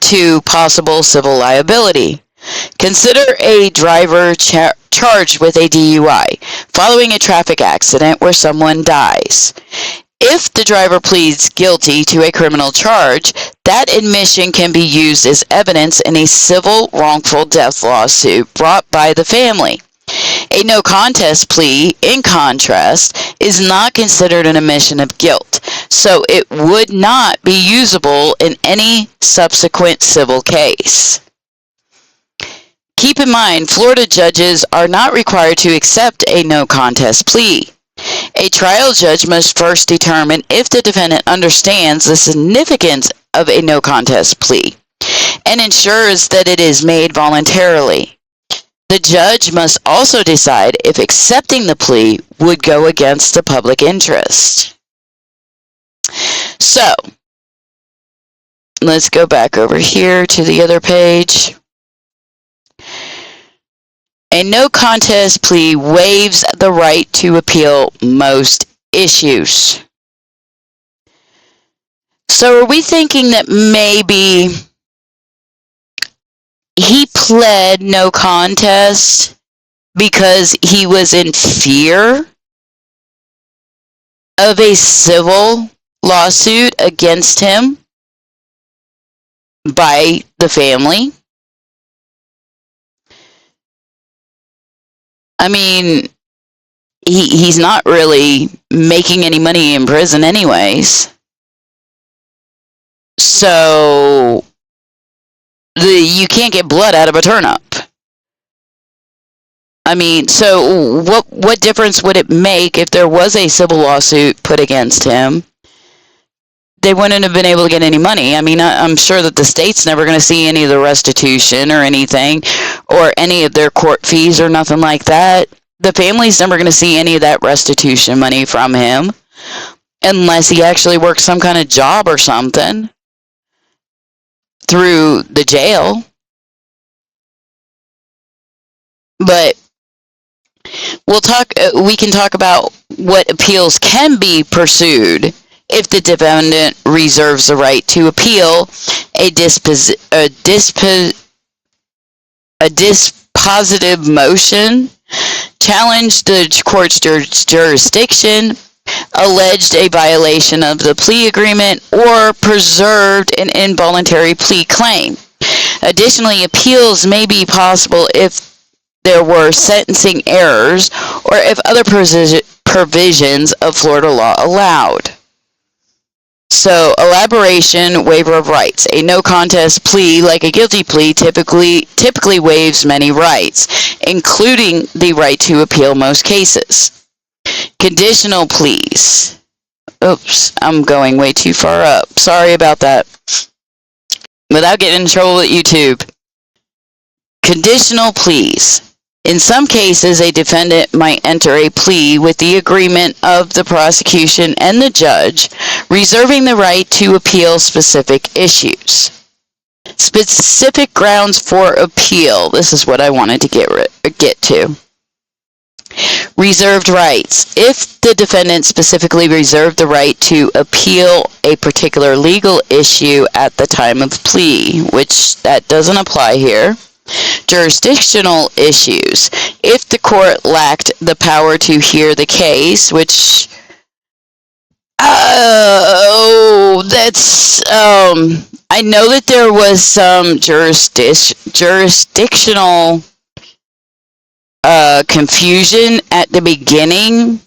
to possible civil liability. Consider a driver charged with a DUI following a traffic accident where someone dies. If the driver pleads guilty to a criminal charge, that admission can be used as evidence in a civil wrongful death lawsuit brought by the family. A no contest plea, in contrast, is not considered an admission of guilt, so it would not be usable in any subsequent civil case. Keep in mind, Florida judges are not required to accept a no contest plea. A trial judge must first determine if the defendant understands the significance of a no contest plea and ensures that it is made voluntarily. The judge must also decide if accepting the plea would go against the public interest. So, let's go back over here to the other page. A no contest plea waives the right to appeal most issues. So are we thinking that maybe he pled no contest because he was in fear of a civil lawsuit against him by the family? I mean, he's not really making any money in prison anyways. So you can't get blood out of a turnip. I mean, so what difference would it make if there was a civil lawsuit put against him? They wouldn't have been able to get any money. I mean, I'm sure that the state's never going to see any of the restitution or anything, or any of their court fees or nothing like that. The family's never going to see any of that restitution money from him unless he actually works some kind of job or something through the jail. But we can talk about what appeals can be pursued if the defendant reserves the right to appeal a dispositive motion, challenge the court's jurisdiction, alleged a violation of the plea agreement, or preserved an involuntary plea claim. Additionally, appeals may be possible if there were sentencing errors or if other provisions of Florida law allowed. So, elaboration, waiver of rights. A no contest plea, like a guilty plea, typically waives many rights, including the right to appeal most cases. Conditional pleas. Oops, I'm going way too far up. Sorry about that. Without getting in trouble with YouTube. Conditional pleas. In some cases, a defendant might enter a plea with the agreement of the prosecution and the judge, reserving the right to appeal specific issues. Specific grounds for appeal. This is what I wanted to get to. Reserved rights. If the defendant specifically reserved the right to appeal a particular legal issue at the time of plea, which that doesn't apply here. Jurisdictional issues. If the court lacked the power to hear the case, which I know that there was some jurisdictional confusion at the beginning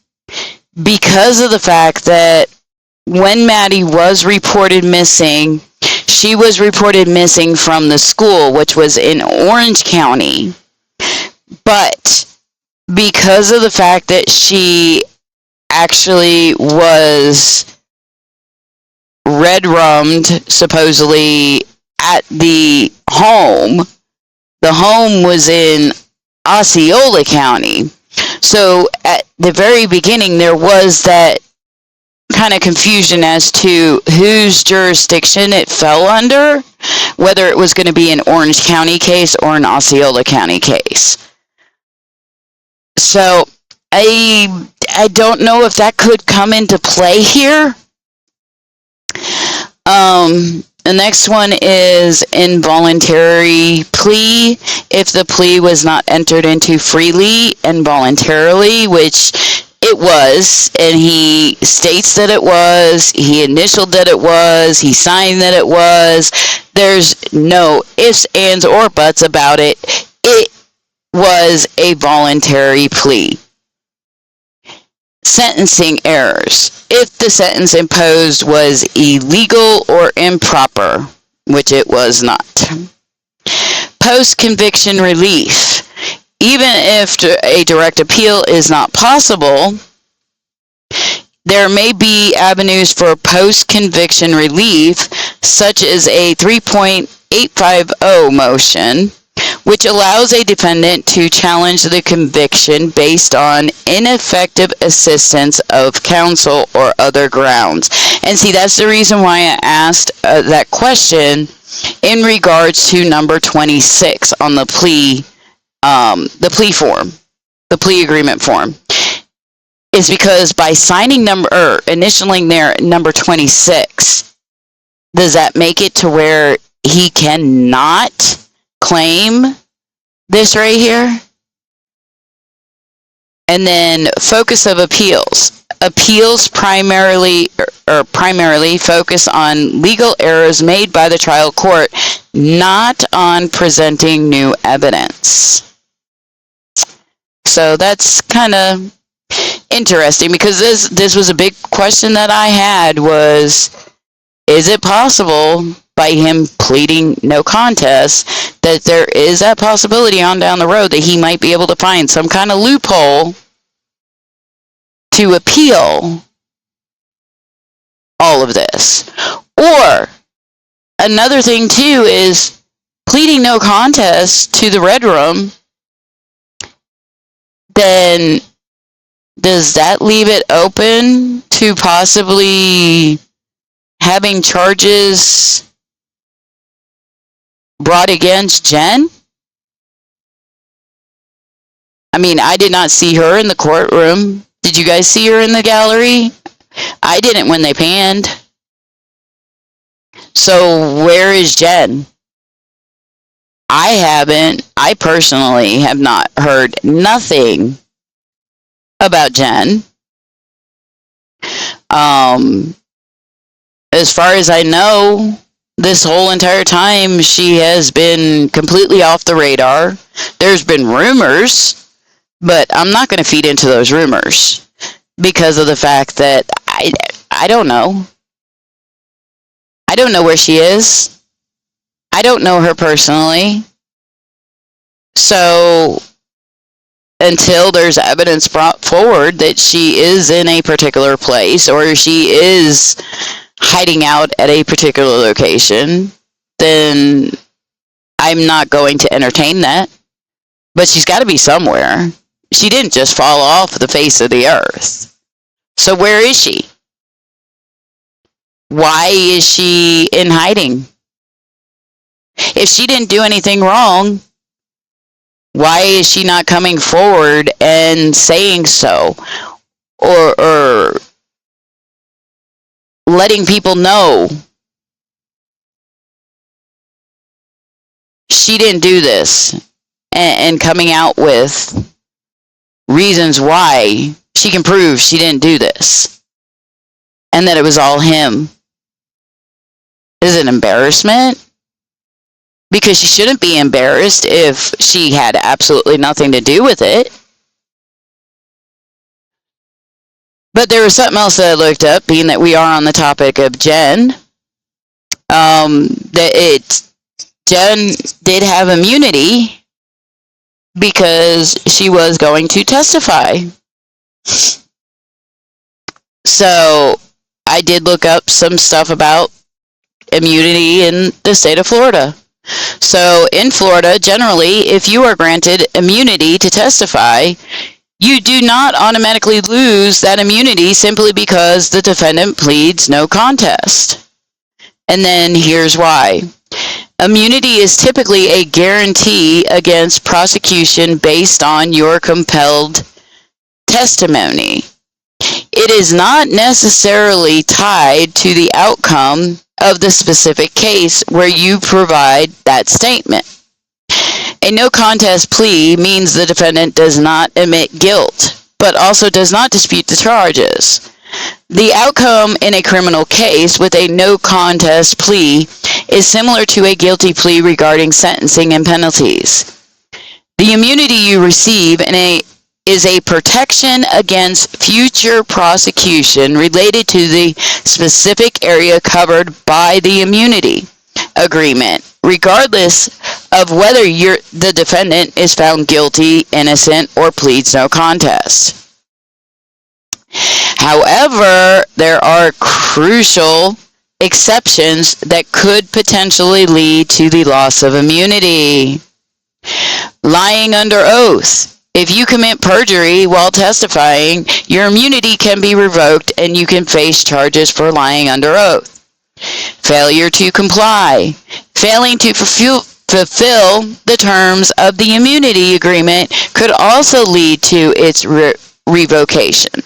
because of the fact that when Maddie was reported missing, she was reported missing from the school, which was in Orange County. But because of the fact that she actually was red-rummed, supposedly, at the home was in Osceola County. So at the very beginning, there was that kind of confusion as to whose jurisdiction it fell under, whether it was going to be an Orange County case or an Osceola County case. So I don't know if that could come into play here. The next one is involuntary plea. If the plea was not entered into freely and voluntarily, which it was, and he states that it was, he initialed that it was, he signed that it was, there's no ifs, ands, or buts about it. It was a voluntary plea. Sentencing errors. If the sentence imposed was illegal or improper, which it was not. Post-conviction relief. Even if a direct appeal is not possible, there may be avenues for post-conviction relief, such as a 3.850 motion, which allows a defendant to challenge the conviction based on ineffective assistance of counsel or other grounds. And see, that's the reason why I asked that question in regards to number 26 on the plea form, the plea agreement form, is because by signing initialing there number 26, does that make it to where he cannot claim this right here? And then focus of appeals. Appeals primarily focus on legal errors made by the trial court, not on presenting new evidence. So that's kind of interesting, because this was a big question that I had, was, is it possible by him pleading no contest that there is that possibility on down the road that he might be able to find some kind of loophole to appeal all of this? Or another thing too is pleading no contest to the red room, then does that leave it open to possibly having charges brought against Jen? I mean, I did not see her in the courtroom. Did you guys see her in the gallery? I didn't when they panned. So where is Jen? I personally have not heard nothing about Jen. As far as I know, this whole entire time she has been completely off the radar. There's been rumors, but I'm not going to feed into those rumors because of the fact that I don't know. I don't know where she is. I don't know her personally. So until there's evidence brought forward that she is in a particular place or she is hiding out at a particular location, then I'm not going to entertain that. but she's got to be somewhere. She didn't just fall off the face of the earth. So where is she? Why is she in hiding? If she didn't do anything wrong, why is she not coming forward and saying so? Or letting people know she didn't do this, and coming out with reasons why she can prove she didn't do this and that it was all him. Is it embarrassment? Because she shouldn't be embarrassed if she had absolutely nothing to do with it. But there was something else that I looked up, being that we are on the topic of Jen. Jen did have immunity because she was going to testify. So I did look up some stuff about immunity in the state of Florida. So in Florida, generally, if you are granted immunity to testify, you do not automatically lose that immunity simply because the defendant pleads no contest. And then here's why. Immunity is typically a guarantee against prosecution based on your compelled testimony. It is not necessarily tied to the outcome of the specific case where you provide that statement. A no contest plea means the defendant does not admit guilt, but also does not dispute the charges. The outcome in a criminal case with a no contest plea is similar to a guilty plea regarding sentencing and penalties. The immunity you receive is a protection against future prosecution related to the specific area covered by the immunity agreement, regardless of whether the defendant is found guilty, innocent, or pleads no contest. However, there are crucial exceptions that could potentially lead to the loss of immunity. Lying under oath. If you commit perjury while testifying, your immunity can be revoked and you can face charges for lying under oath. Failure to comply. Failing to fulfill the terms of the immunity agreement could also lead to its revocation.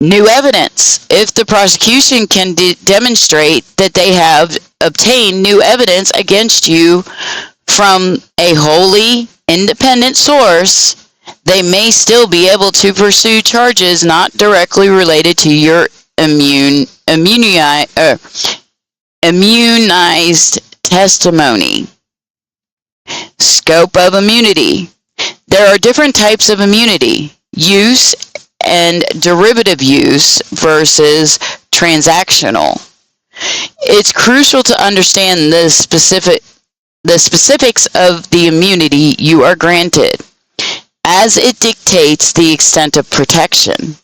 New evidence. If the prosecution can demonstrate that they have obtained new evidence against you from a wholly independent source, they may still be able to pursue charges not directly related to your immunized testimony. Scope of immunity. There are different types of immunity: use and derivative use versus transactional. It's crucial to understand the specifics of the immunity you are granted, as it dictates the extent of protection.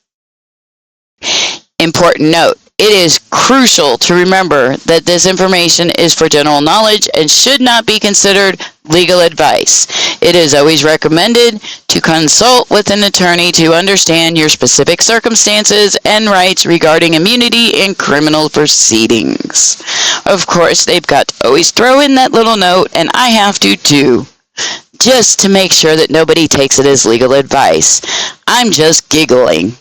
Important note: it is crucial to remember that this information is for general knowledge and should not be considered legal advice. It is always recommended to consult with an attorney to understand your specific circumstances and rights regarding immunity in criminal proceedings. Of course, they've got to always throw in that little note, and I have to too, just to make sure that nobody takes it as legal advice. I'm just giggling.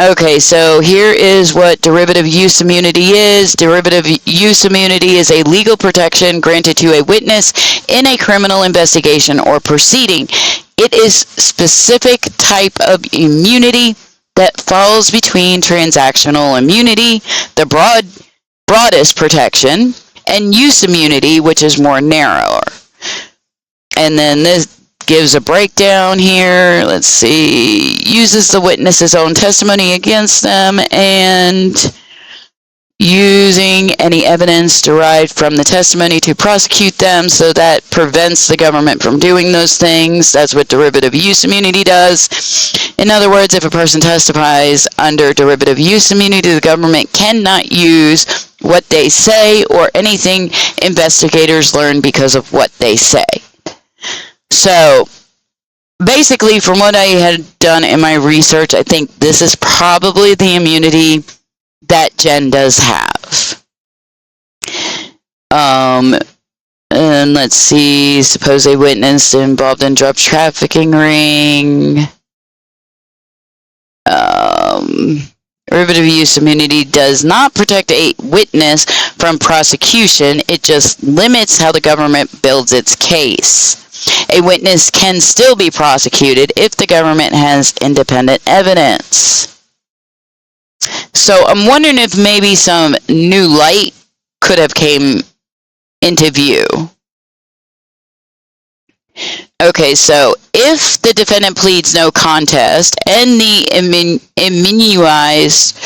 Okay, so here is what derivative use immunity is. Derivative use immunity is a legal protection granted to a witness in a criminal investigation or proceeding. It is specific type of immunity that falls between transactional immunity, the broadest protection, and use immunity, which is more narrower. And then this gives a breakdown here. Let's see. Uses the witness's own testimony against them and using any evidence derived from the testimony to prosecute them, so that prevents the government from doing those things. That's what derivative use immunity does. In other words, if a person testifies under derivative use immunity, the government cannot use what they say or anything investigators learn because of what they say. So basically, from what I had done in my research, I think this is probably the immunity that Jen does have. And let's see, suppose a witness involved in drug trafficking ring. Derivative use immunity does not protect a witness from prosecution. It just limits how the government builds its case. A witness can still be prosecuted if the government has independent evidence. So I'm wondering if maybe some new light could have came into view. Okay, so if the defendant pleads no contest and the immunized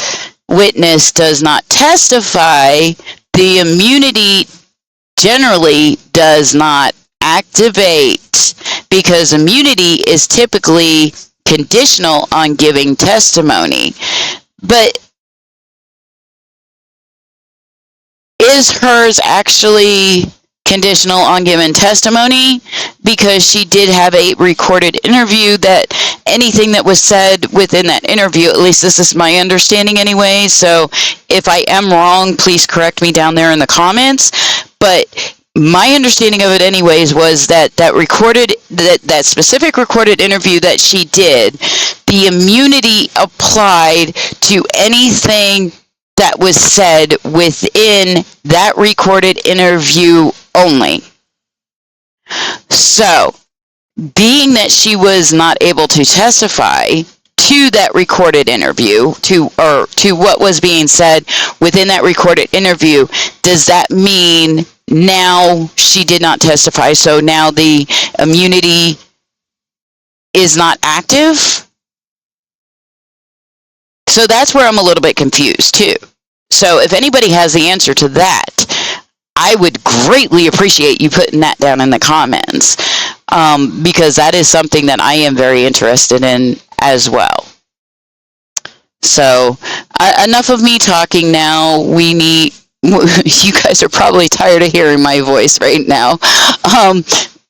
witness does not testify, the immunity generally does not activate, because immunity is typically conditional on giving testimony. But is hers actually conditional on giving testimony? Because she did have a recorded interview that anything that was said within that interview, at least this is my understanding anyway, so if I am wrong, please correct me down there in the comments, but my understanding of it anyways was that that specific recorded interview that she did, the immunity applied to anything that was said within that recorded interview only. So, being that she was not able to testify to that recorded interview, to what was being said within that recorded interview, does that mean now she did not testify, so now the immunity is not active? So that's where I'm a little bit confused too. So if anybody has the answer to that, I would greatly appreciate you putting that down in the comments, because that is something that I am very interested in as well. So enough of me talking now. You guys are probably tired of hearing my voice right now.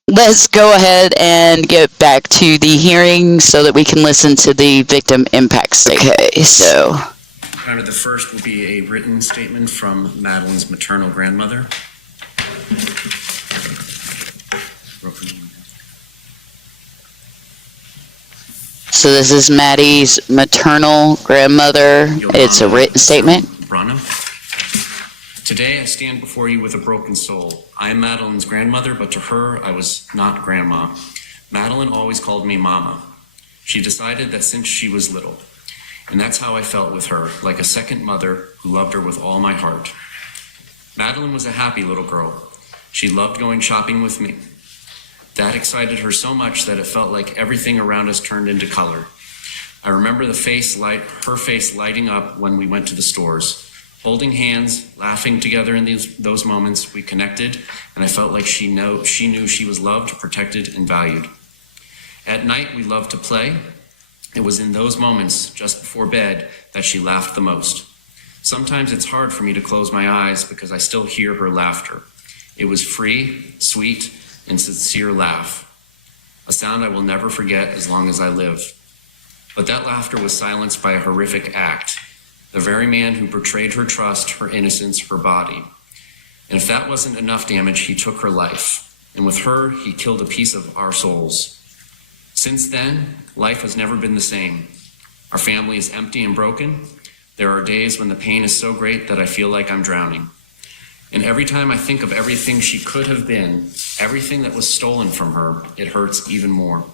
Let's go ahead and get back to the hearing so that we can listen to the victim impact statement. Okay, so. The first will be a written statement from Madeline's maternal grandmother. So this is Maddie's maternal grandmother. Yolando, it's a written statement. Zambrano. Today I stand before you with a broken soul. I am Madeline's grandmother, but to her I was not grandma. Madeline always called me Mama. She decided that since she was little. And that's how I felt with her, like a second mother who loved her with all my heart. Madeline was a happy little girl. She loved going shopping with me. That excited her so much that it felt like everything around us turned into color. I remember her face lighting up when we went to the stores. Holding hands, laughing together in those moments, we connected, and I felt like she knew she was loved, protected, and valued. At night, we loved to play. It was in those moments, just before bed, that she laughed the most. Sometimes it's hard for me to close my eyes because I still hear her laughter. It was free, sweet, and sincere laugh. A sound I will never forget as long as I live. But that laughter was silenced by a horrific act. The very man who betrayed her trust, her innocence, her body. And if that wasn't enough damage, he took her life. And with her, he killed a piece of our souls. Since then, life has never been the same. Our family is empty and broken. There are days when the pain is so great that I feel like I'm drowning. And every time I think of everything she could have been, everything that was stolen from her, it hurts even more.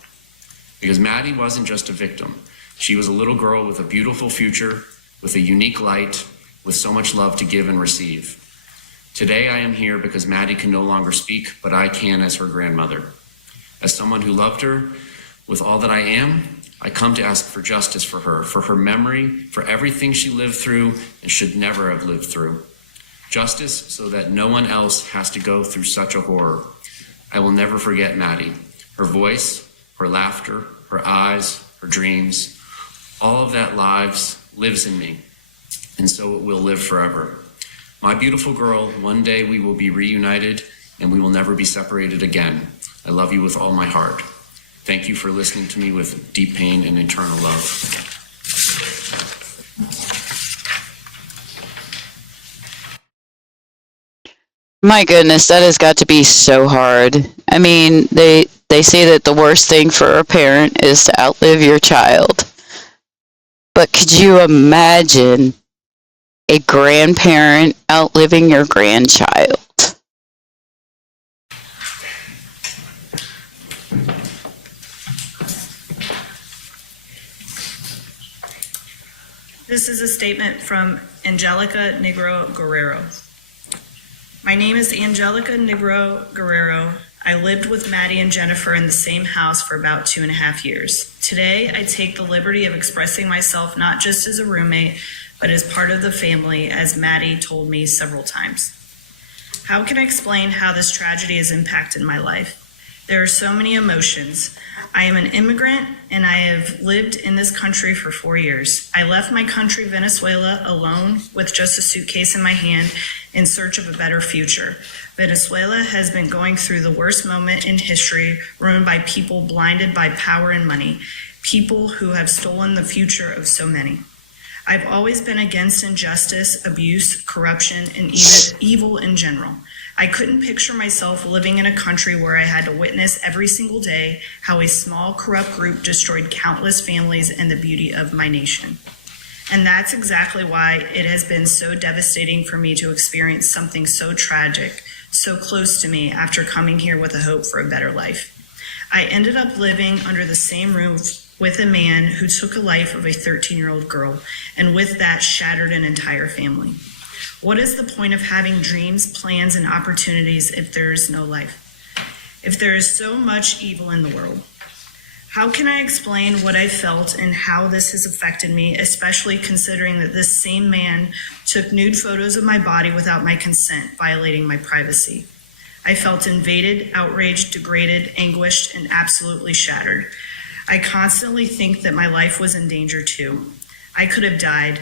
Because Maddie wasn't just a victim. She was a little girl with a beautiful future, with a unique light, with so much love to give and receive. Today I am here because Maddie can no longer speak, but I can as her grandmother. As someone who loved her with all that I am, I come to ask for justice for her memory, for everything she lived through and should never have lived through. Justice so that no one else has to go through such a horror. I will never forget Maddie, her voice, her laughter, her eyes, her dreams. All of that lives in me, and so it will live forever. My beautiful girl, one day we will be reunited and we will never be separated again. I love you with all my heart. Thank you for listening to me with deep pain and eternal love. My goodness, that has got to be so hard. I mean, they say that the worst thing for a parent is to outlive your child. But could you imagine a grandparent outliving your grandchild? This is a statement from Angelica Negro Guerrero. My name is Angelica Negro Guerrero. I lived with Maddie and Jennifer in the same house for about 2.5 years. Today, I take the liberty of expressing myself not just as a roommate, but as part of the family, as Maddie told me several times. How can I explain how this tragedy has impacted my life? There are so many emotions. I am an immigrant and I have lived in this country for 4 years. I left my country, Venezuela, alone with just a suitcase in my hand in search of a better future. Venezuela has been going through the worst moment in history, ruined by people blinded by power and money, people who have stolen the future of so many. I've always been against injustice, abuse, corruption, and even evil in general. I couldn't picture myself living in a country where I had to witness every single day how a small, corrupt group destroyed countless families and the beauty of my nation. And that's exactly why it has been so devastating for me to experience something so tragic, so close to me after coming here with a hope for a better life. I ended up living under the same roof with a man who took a life of a 13-year-old girl, and with that shattered an entire family. What is the point of having dreams, plans, and opportunities if there is no life? If there is so much evil in the world? How can I explain what I felt and how this has affected me, especially considering that this same man took nude photos of my body without my consent, violating my privacy? I felt invaded, outraged, degraded, anguished, and absolutely shattered. I constantly think that my life was in danger too. I could have died.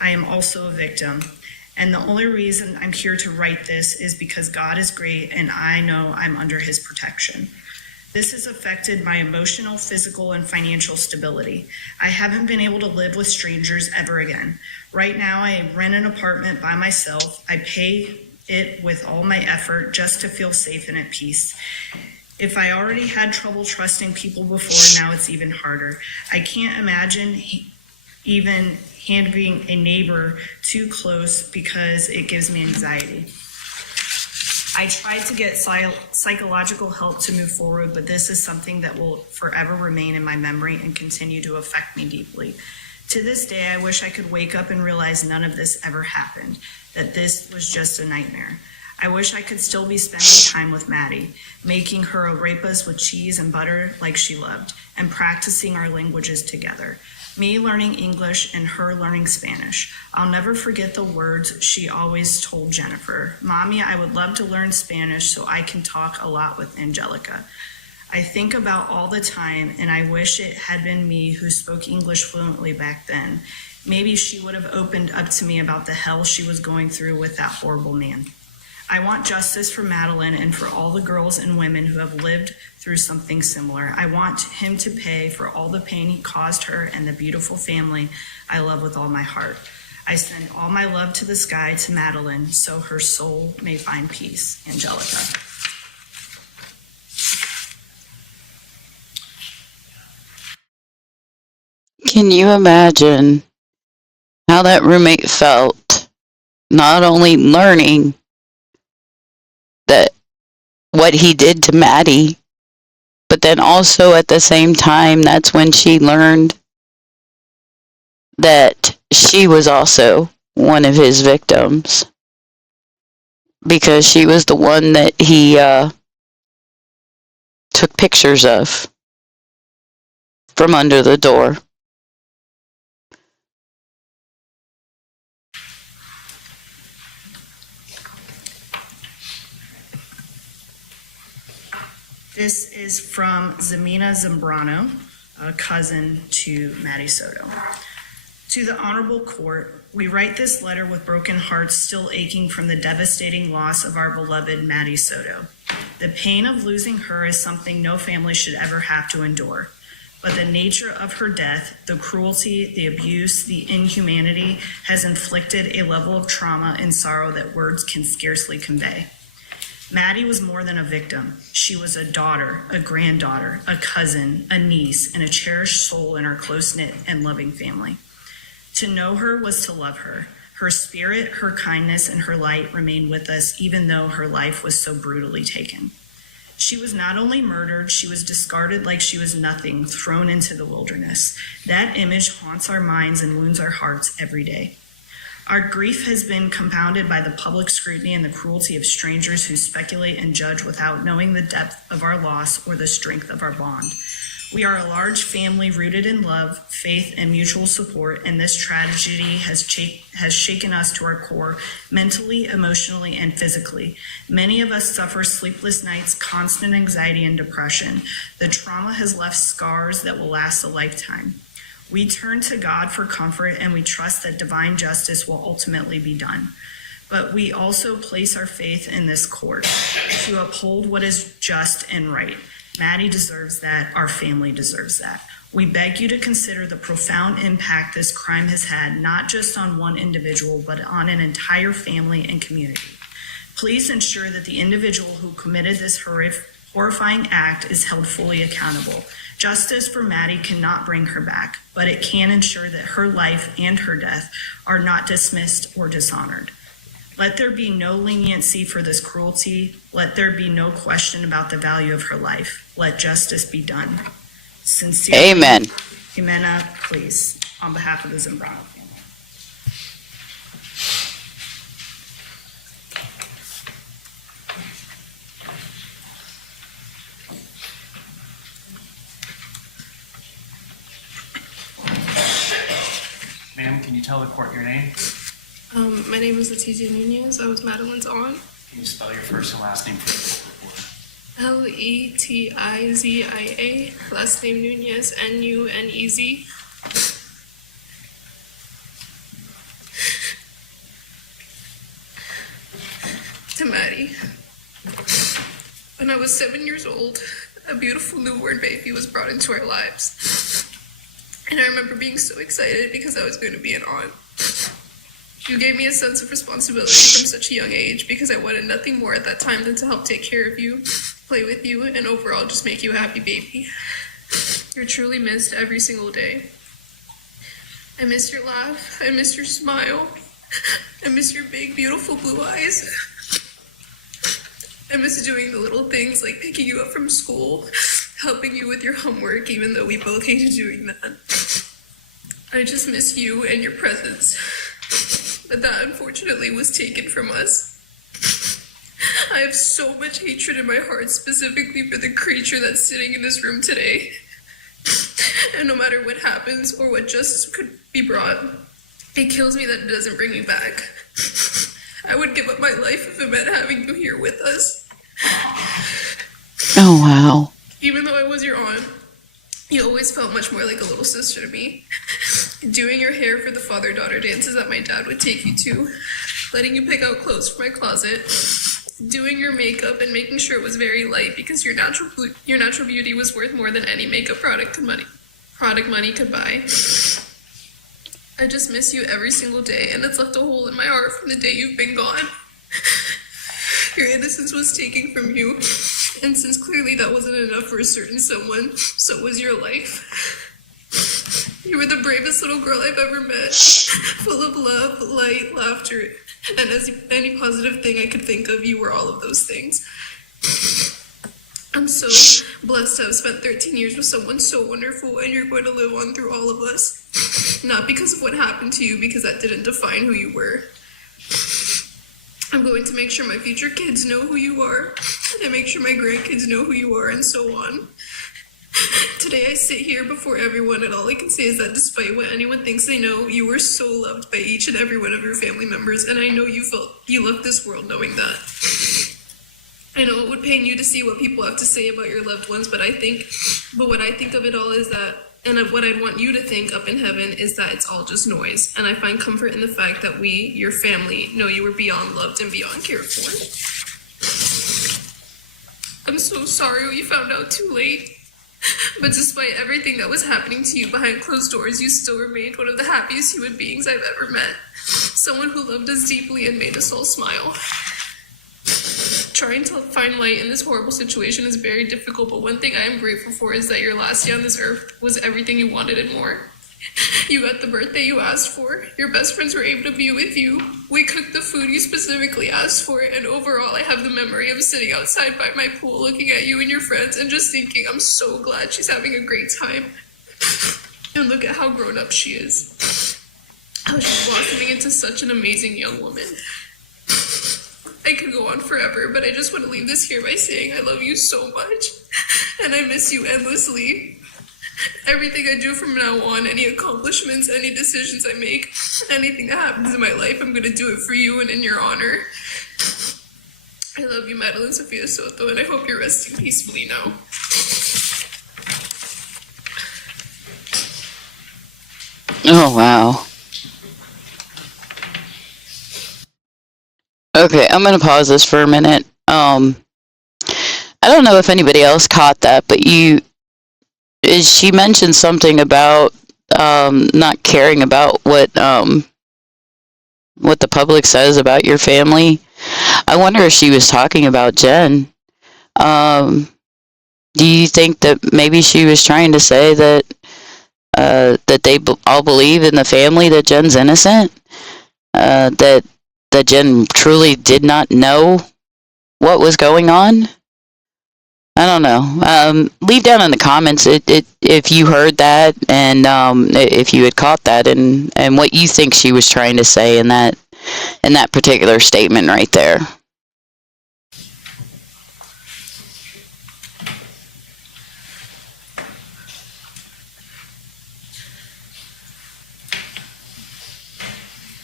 I am also a victim. And the only reason I'm here to write this is because God is great and I know I'm under his protection. This has affected my emotional, physical, and financial stability. I haven't been able to live with strangers ever again. Right now, I rent an apartment by myself. I pay it with all my effort just to feel safe and at peace. If I already had trouble trusting people before, now it's even harder. I can't imagine even handling a neighbor too close because it gives me anxiety. I tried to get psychological help to move forward, but this is something that will forever remain in my memory and continue to affect me deeply. To this day, I wish I could wake up and realize none of this ever happened, that this was just a nightmare. I wish I could still be spending time with Maddie, making her arepas with cheese and butter like she loved, and practicing our languages together. Me learning English and her learning Spanish. I'll never forget the words she always told Jennifer. Mommy, I would love to learn Spanish so I can talk a lot with Angelica. I think about all the time, and I wish it had been me who spoke English fluently back then. Maybe she would have opened up to me about the hell she was going through with that horrible man. I want justice for Madeline and for all the girls and women who have lived through something similar. I want him to pay for all the pain he caused her and the beautiful family I love with all my heart. I send all my love to the sky to Madeline so her soul may find peace. Angelica. Can you imagine how that roommate felt, not only learning that what he did to Maddie, but then also at the same time, that's when she learned that she was also one of his victims, because she was the one that he took pictures of from under the door. This is from Zamina Zambrano, a cousin to Maddie Soto. To the Honorable Court, we write this letter with broken hearts still aching from the devastating loss of our beloved Maddie Soto. The pain of losing her is something no family should ever have to endure. But the nature of her death, the cruelty, the abuse, the inhumanity has inflicted a level of trauma and sorrow that words can scarcely convey. Maddie was more than a victim. She was a daughter, a granddaughter, a cousin, a niece, and a cherished soul in our close-knit and loving family. To know her was to love her. Her spirit, her kindness, and her light remained with us even though her life was so brutally taken. She was not only murdered, she was discarded like she was nothing, thrown into the wilderness. That image haunts our minds and wounds our hearts every day. Our grief has been compounded by the public scrutiny and the cruelty of strangers who speculate and judge without knowing the depth of our loss or the strength of our bond. We are a large family rooted in love, faith, and mutual support, and this tragedy has shaken us to our core, mentally, emotionally, and physically. Many of us suffer sleepless nights, constant anxiety, and depression. The trauma has left scars that will last a lifetime. We turn to God for comfort, and we trust that divine justice will ultimately be done. But we also place our faith in this court to uphold what is just and right. Maddie deserves that. Our family deserves that. We beg you to consider the profound impact this crime has had, not just on one individual, but on an entire family and community. Please ensure that the individual who committed this horrifying act is held fully accountable. Justice for Maddie cannot bring her back, but it can ensure that her life and her death are not dismissed or dishonored. Let there be no leniency for this cruelty. Let there be no question about the value of her life. Let justice be done. Sincerely, Amen. Jimena, please, on behalf of the Zambrano family. Ma'am, can you tell the court your name? My name is Letizia Nunez. I was Madeline's aunt. Can you spell your first and last name for the court report? Letizia. Last name Nunez. Nunez. To Maddie. When I was 7 years old, a beautiful newborn baby was brought into our lives. And I remember being so excited because I was going to be an aunt. You gave me a sense of responsibility from such a young age because I wanted nothing more at that time than to help take care of you, play with you, and overall just make you a happy baby. You're truly missed every single day. I miss your laugh. I miss your smile. I miss your big, beautiful blue eyes. I miss doing the little things like picking you up from school, helping you with your homework, even though we both hated doing that. I just miss you and your presence. But that unfortunately was taken from us. I have so much hatred in my heart, specifically for the creature that's sitting in this room today. And no matter what happens or what justice could be brought, it kills me that it doesn't bring me back. I would give up my life if it meant having you here with us. Oh, wow. Even though I was your aunt, you always felt much more like a little sister to me. Doing your hair for the father-daughter dances that my dad would take you to, letting you pick out clothes for my closet, doing your makeup and making sure it was very light because your natural beauty was worth more than any makeup product money could buy. I just miss you every single day, and it's left a hole in my heart from the day you've been gone. Your innocence was taken from you, and since clearly that wasn't enough for a certain someone, so was your life. You were the bravest little girl I've ever met, full of love, light, laughter, and as any positive thing I could think of, you were all of those things. I'm so blessed to have spent 13 years with someone so wonderful, and you're going to live on through all of us. Not because of what happened to you, because that didn't define who you were. I'm going to make sure my future kids know who you are, and make sure my grandkids know who you are, and so on. Today I sit here before everyone, and all I can say is that despite what anyone thinks they know, you were so loved by each and every one of your family members, and I know you left this world knowing that. I know it would pain you to see what people have to say about your loved ones, but what I think of it all is that And what I'd want you to think up in heaven is that it's all just noise. And I find comfort in the fact that we, your family, know you were beyond loved and beyond cared for. I'm so sorry what you found out too late. But despite everything that was happening to you behind closed doors, you still remained one of the happiest human beings I've ever met. Someone who loved us deeply and made us all smile. Trying to find light in this horrible situation is very difficult, but one thing I am grateful for is that your last day on this earth was everything you wanted and more. You got the birthday you asked for. Your best friends were able to be with you. We cooked the food you specifically asked for, and overall, I have the memory of sitting outside by my pool looking at you and your friends and just thinking, I'm so glad she's having a great time. And look at how grown up she is. How she's blossoming into such an amazing young woman. I could go on forever, but I just want to leave this here by saying I love you so much, and I miss you endlessly. Everything I do from now on, any accomplishments, any decisions I make, anything that happens in my life, I'm going to do it for you and in your honor. I love you, Madeline Sophia Soto, and I hope you're resting peacefully now. Oh, wow. Okay, I'm going to pause this for a minute. I don't know if anybody else caught that, but she mentioned something about not caring about what the public says about your family. I wonder if she was talking about Jen. Do you think that maybe she was trying to say that they all believe in the family that Jen's innocent? That Jen truly did not know what was going on? I don't know. Leave down in the comments if you heard that and if you had caught that and what you think she was trying to say in that particular statement right there.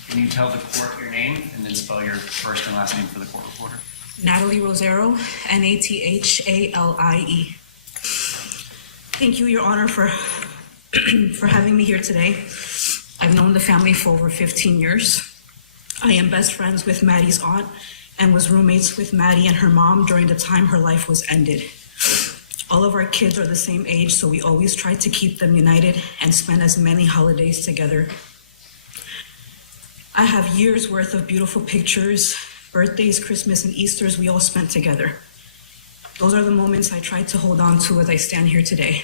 Can you tell the court your name and then spell your first and last name for the court reporter? Nathalie Rosero, Nathalie. Thank you, Your Honor, for having me here today. I've known the family for over 15 years. I am best friends with Maddie's aunt and was roommates with Maddie and her mom during the time her life was ended. All of our kids are the same age, so we always try to keep them united and spend as many holidays together. I have years worth of beautiful pictures, birthdays, Christmas, and Easters we all spent together. Those are the moments I try to hold on to as I stand here today.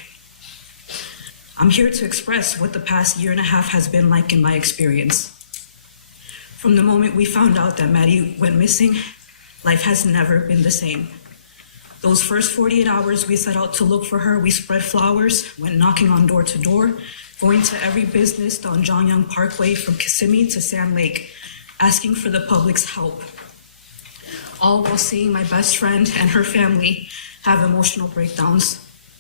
I'm here to express what the past year and a half has been like in my experience. From the moment we found out that Maddie went missing, life has never been the same. Those first 48 hours we set out to look for her, we spread flowers, went knocking on door to door, going to every business down John Young Parkway from Kissimmee to Sand Lake, asking for the public's help. All while seeing my best friend and her family have emotional breakdowns,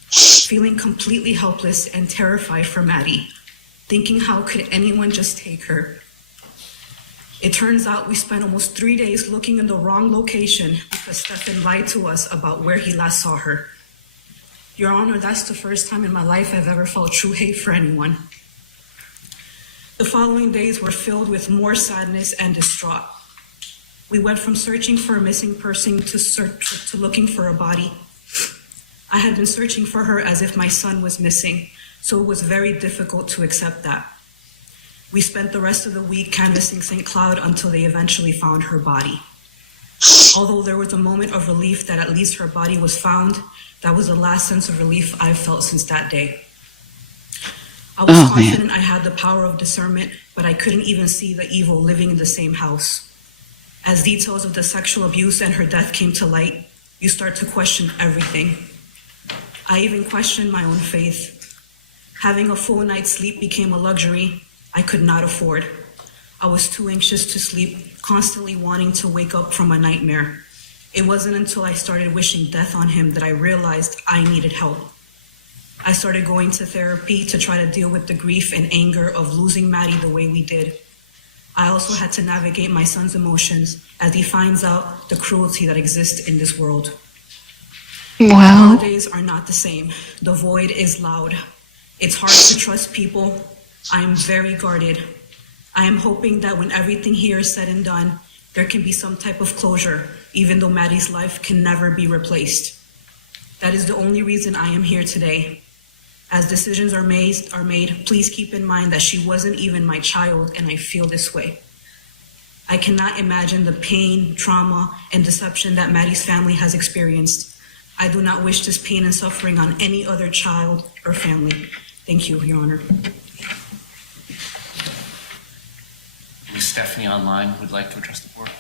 feeling completely helpless and terrified for Maddie, thinking how could anyone just take her? It turns out we spent almost 3 days looking in the wrong location because Stephan lied to us about where he last saw her. Your Honor, that's the first time in my life I've ever felt true hate for anyone. The following days were filled with more sadness and distraught. We went from searching for a missing person to looking for a body. I had been searching for her as if my son was missing, so it was very difficult to accept that. We spent the rest of the week canvassing St. Cloud until they eventually found her body. Although there was a moment of relief that at least her body was found, that was the last sense of relief I've felt since that day. I was confident I had the power of discernment, but I couldn't even see the evil living in the same house. As details of the sexual abuse and her death came to light, you start to question everything. I even questioned my own faith. Having a full night's sleep became a luxury I could not afford. I was too anxious to sleep, constantly wanting to wake up from a nightmare. It wasn't until I started wishing death on him that I realized I needed help. I started going to therapy to try to deal with the grief and anger of losing Maddie the way we did. I also had to navigate my son's emotions as he finds out the cruelty that exists in this world. Wow. The holidays are not the same. The void is loud. It's hard to trust people. I am very guarded. I am hoping that when everything here is said and done, there can be some type of closure, even though Maddie's life can never be replaced. That is the only reason I am here today. As decisions are made, please keep in mind that she wasn't even my child, and I feel this way. I cannot imagine the pain, trauma, and deception that Maddie's family has experienced. I do not wish this pain and suffering on any other child or family. Thank you, Your Honor. Ms. Stephanie online would like to address the board.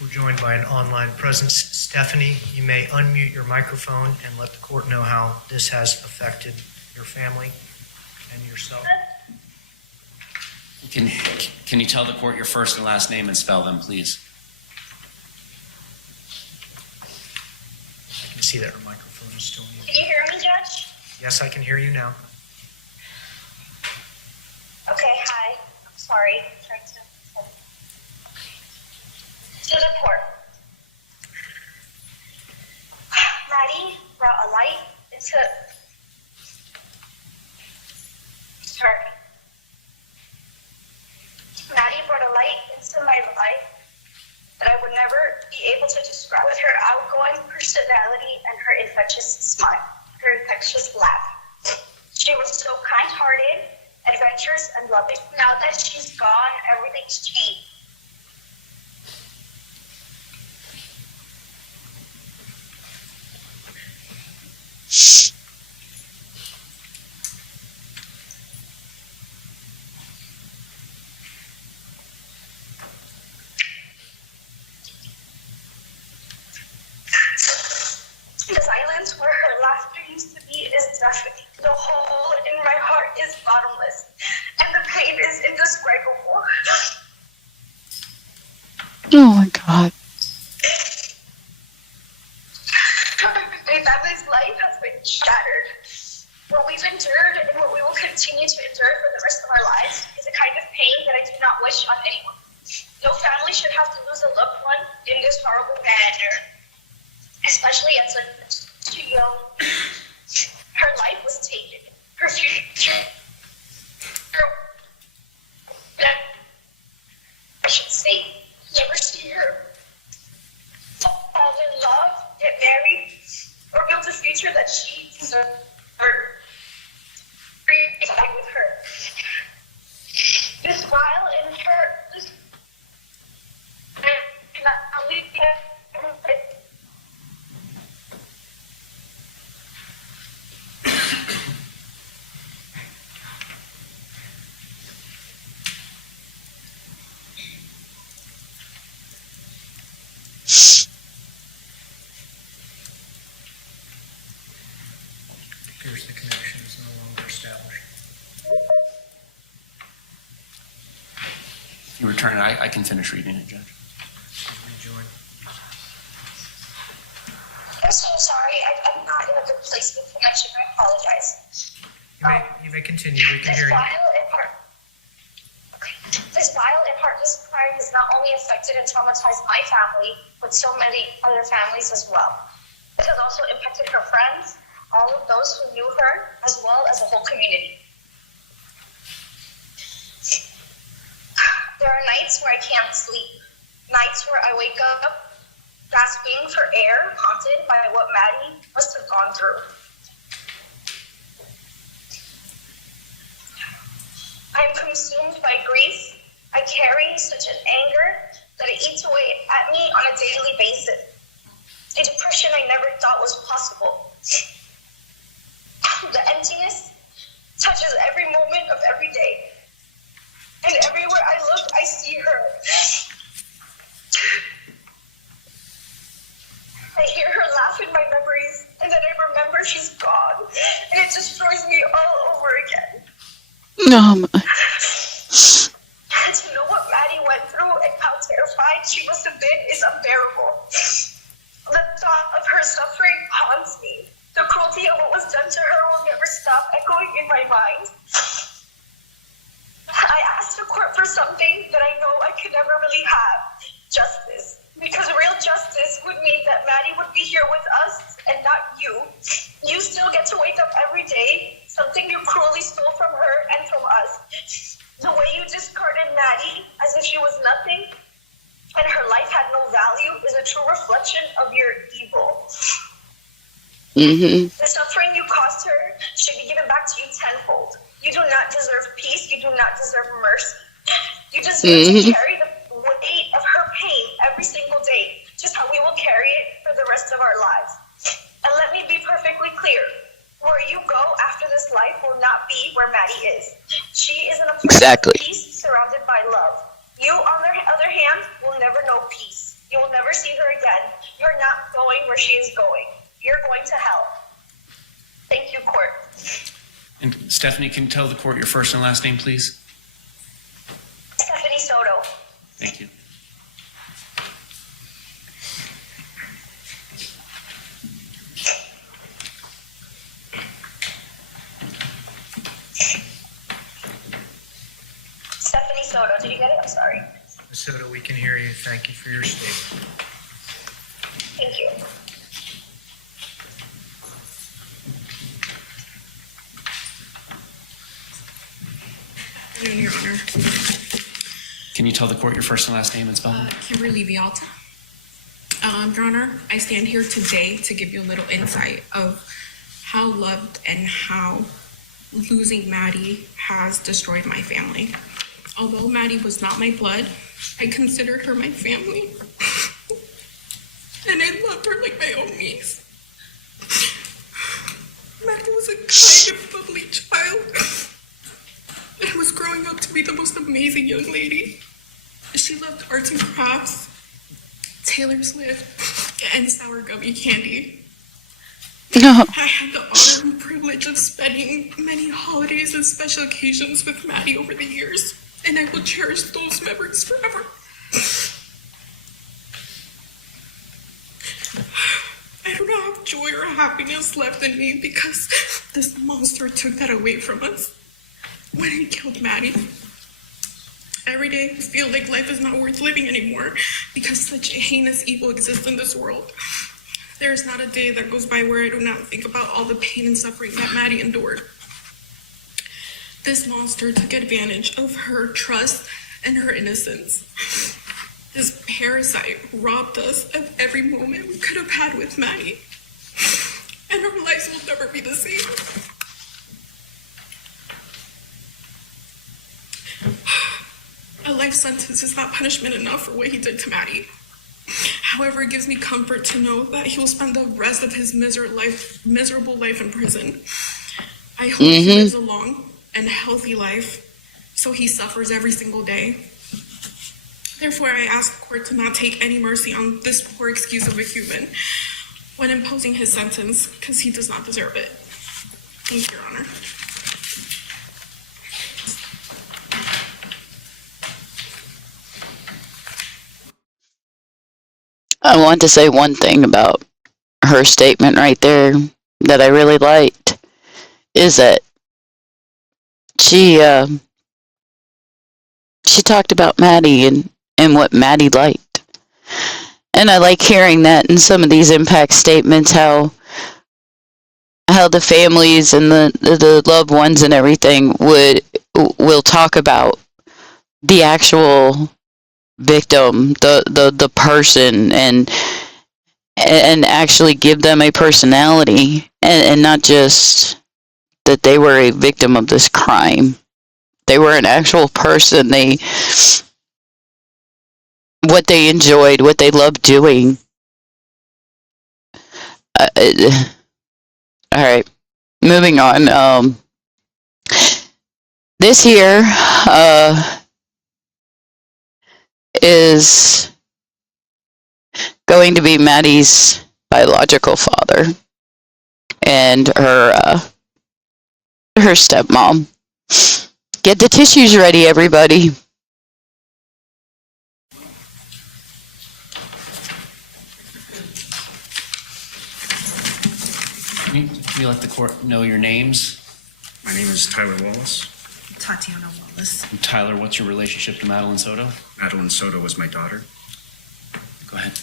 We're joined by an online presence. Stephanie, you may unmute your microphone and let the court know how this has affected your family and yourself. Can you tell the court your first and last name and spell them, please? I can see that her microphone is still muted. Can you hear me, Judge? Yes, I can hear you now. Okay, hi. I'm sorry. To the court. Maddie brought a light into her. Maddie brought a light into my life that I would never be able to describe. With her outgoing personality and her infectious smile, her infectious laugh. She was so kind-hearted, adventurous, and loving. Now that she's gone, everything's changed. The silence where her laughter used to be is deafening. The hole in my heart is bottomless, and the pain is indescribable. Oh my God. My family's life has been shattered. What we've endured and what we will continue to endure for the rest of our lives is a kind of pain that I do not wish on anyone. No family should have to lose a loved one in this horrible manner, especially at such too young. Her life was taken. Her future. I should say, never see her fall in love, get married, or build a future that she deserved. With her. This while in her, Appears the connection is no longer established. If you return it, I can finish reading it, Judge. Please rejoin. I'm so sorry. I'm not in a good place with connection. I apologize. You may continue. We can hear you. This vile and heartless crime has not only affected and traumatized my family, but so many other families as well. It has also impacted her friends, all of those who knew her, as well as the whole community. There are nights where I can't sleep, nights where I wake up gasping for air, haunted by what Maddie must have gone through. I am consumed by grief. I carry such an anger that it eats away at me on a daily basis. A depression I never thought was possible. The emptiness touches every moment of every day. And everywhere I look, I see her. I hear her laugh in my memories, and then I remember she's gone. And it destroys me all over again. No. To know what Maddie went through and how terrified she must have been is unbearable. The thought of her suffering haunts me. The cruelty of what was up for something that I know I could never really have, justice. Because real justice would mean that Maddie would be here with us and not you. You still get to wake up every day, something you cruelly stole from her and from us. The way you discarded Maddie as if she was nothing and her life had no value is a true reflection of your evil. Mm-hmm. The suffering you caused her should be given back to you tenfold. You do not deserve peace. You do not deserve mercy. You deserve to carry the weight of her pain every single day, just how we will carry it for the rest of our lives. And let me be perfectly clear. Where you go after this life will not be where Maddie is. She is in a place of peace surrounded by love. You, on the other hand, will never know peace. You will never see her again. You're not going where she is going. You're going to hell. Thank you, court. And Stephanie, can you tell the court your first and last name, please? Stephanie Soto. Thank you. Stephanie Soto, did you get it? I'm sorry. Ms. Soto, we can hear you. Thank you for your statement. Thank you. Your Honor. Can you tell the court your first and last name and spelling? Kimberly Bealta. Your Honor, I stand here today to give you a little insight of how loved and how losing Maddie has destroyed my family. Although Maddie was not my blood, I considered her my family. And I loved her like my own niece. Maddie was a kind and bubbly child. And was growing up to be the most amazing young lady. She loved arts and crafts, Taylor's Lift, and sour gummy candy. No. I had the honor and privilege of spending many holidays and special occasions with Maddie over the years, and I will cherish those memories forever. I do not have joy or happiness left in me because this monster took that away from us when he killed Maddie. Every day I feel like life is not worth living anymore because such a heinous evil exists in this world. There is not a day that goes by where I do not think about all the pain and suffering that Maddie endured. This monster took advantage of her trust and her innocence. This parasite robbed us of every moment we could have had with Maddie. And our lives will never be the same. A life sentence is not punishment enough for what he did to Maddie. However, it gives me comfort to know that he will spend the rest of his miserable life in prison. I hope he lives a long and healthy life, so he suffers every single day. Therefore, I ask the court to not take any mercy on this poor excuse of a human when imposing his sentence, because he does not deserve it. Thank you, Your Honor. I want to say one thing about her statement right there that I really liked is that she talked about Maddie and what Maddie liked. And I like hearing that in some of these impact statements, how the families and the loved ones and everything will talk about the actual victim, the person, and actually give them a personality, and not just that they were a victim of this crime. They were an actual person. What they enjoyed, what they loved doing. All right, moving on. This here is going to be Maddie's biological father and her stepmom. Get the tissues ready, everybody. Can you let the court know your names? My name is Tyler Wallace. Tatiana Wallace. Tyler, what's your relationship to Maddie Soto? Maddie Soto was my daughter. Go ahead.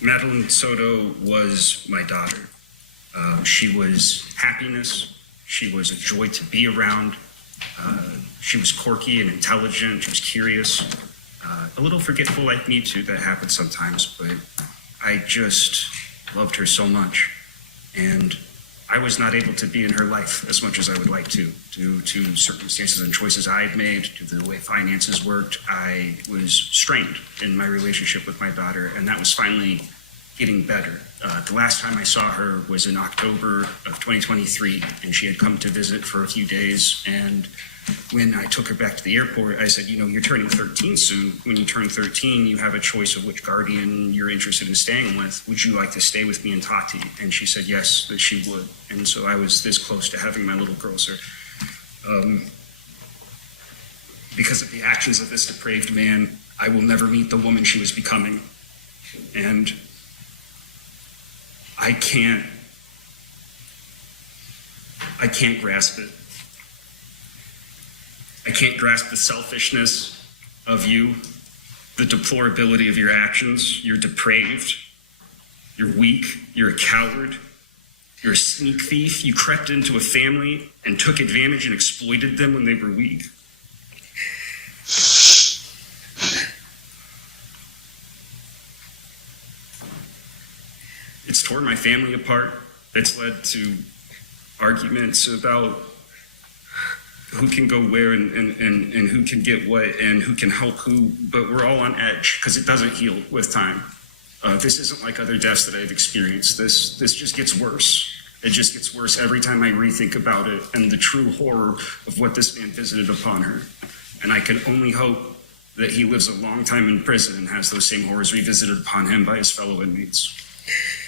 Maddie Soto was my daughter. She was happiness. She was a joy to be around. She was quirky and intelligent. She was curious. A little forgetful like me too. That happens sometimes, but I just loved her so much. And I was not able to be in her life as much as I would like to, due to circumstances and choices I had made, due to the way finances worked. I was strained in my relationship with my daughter, and that was finally getting better. The last time I saw her was in October of 2023, and she had come to visit for a few days. And when I took her back to the airport, I said, you're turning 13 soon. When you turn 13, you have a choice of which guardian you're interested in staying with. Would you like to stay with me and Tati? And she said yes, that she would. And so I was this close to having my little girl, sir. Because of the actions of this depraved man, I will never meet the woman she was becoming. And I can't grasp it. I can't grasp the selfishness of you, the deplorability of your actions. You're depraved. You're weak. You're a coward. You're a sneak thief. You crept into a family and took advantage and exploited them when they were weak. It's torn my family apart. It's led to arguments about who can go where and who can get what and who can help who, but we're all on edge because it doesn't heal with time. This isn't like other deaths that I've experienced. This just gets worse. It just gets worse every time I rethink about it and the true horror of what this man visited upon her. And I can only hope that he lives a long time in prison and has those same horrors revisited upon him by his fellow inmates.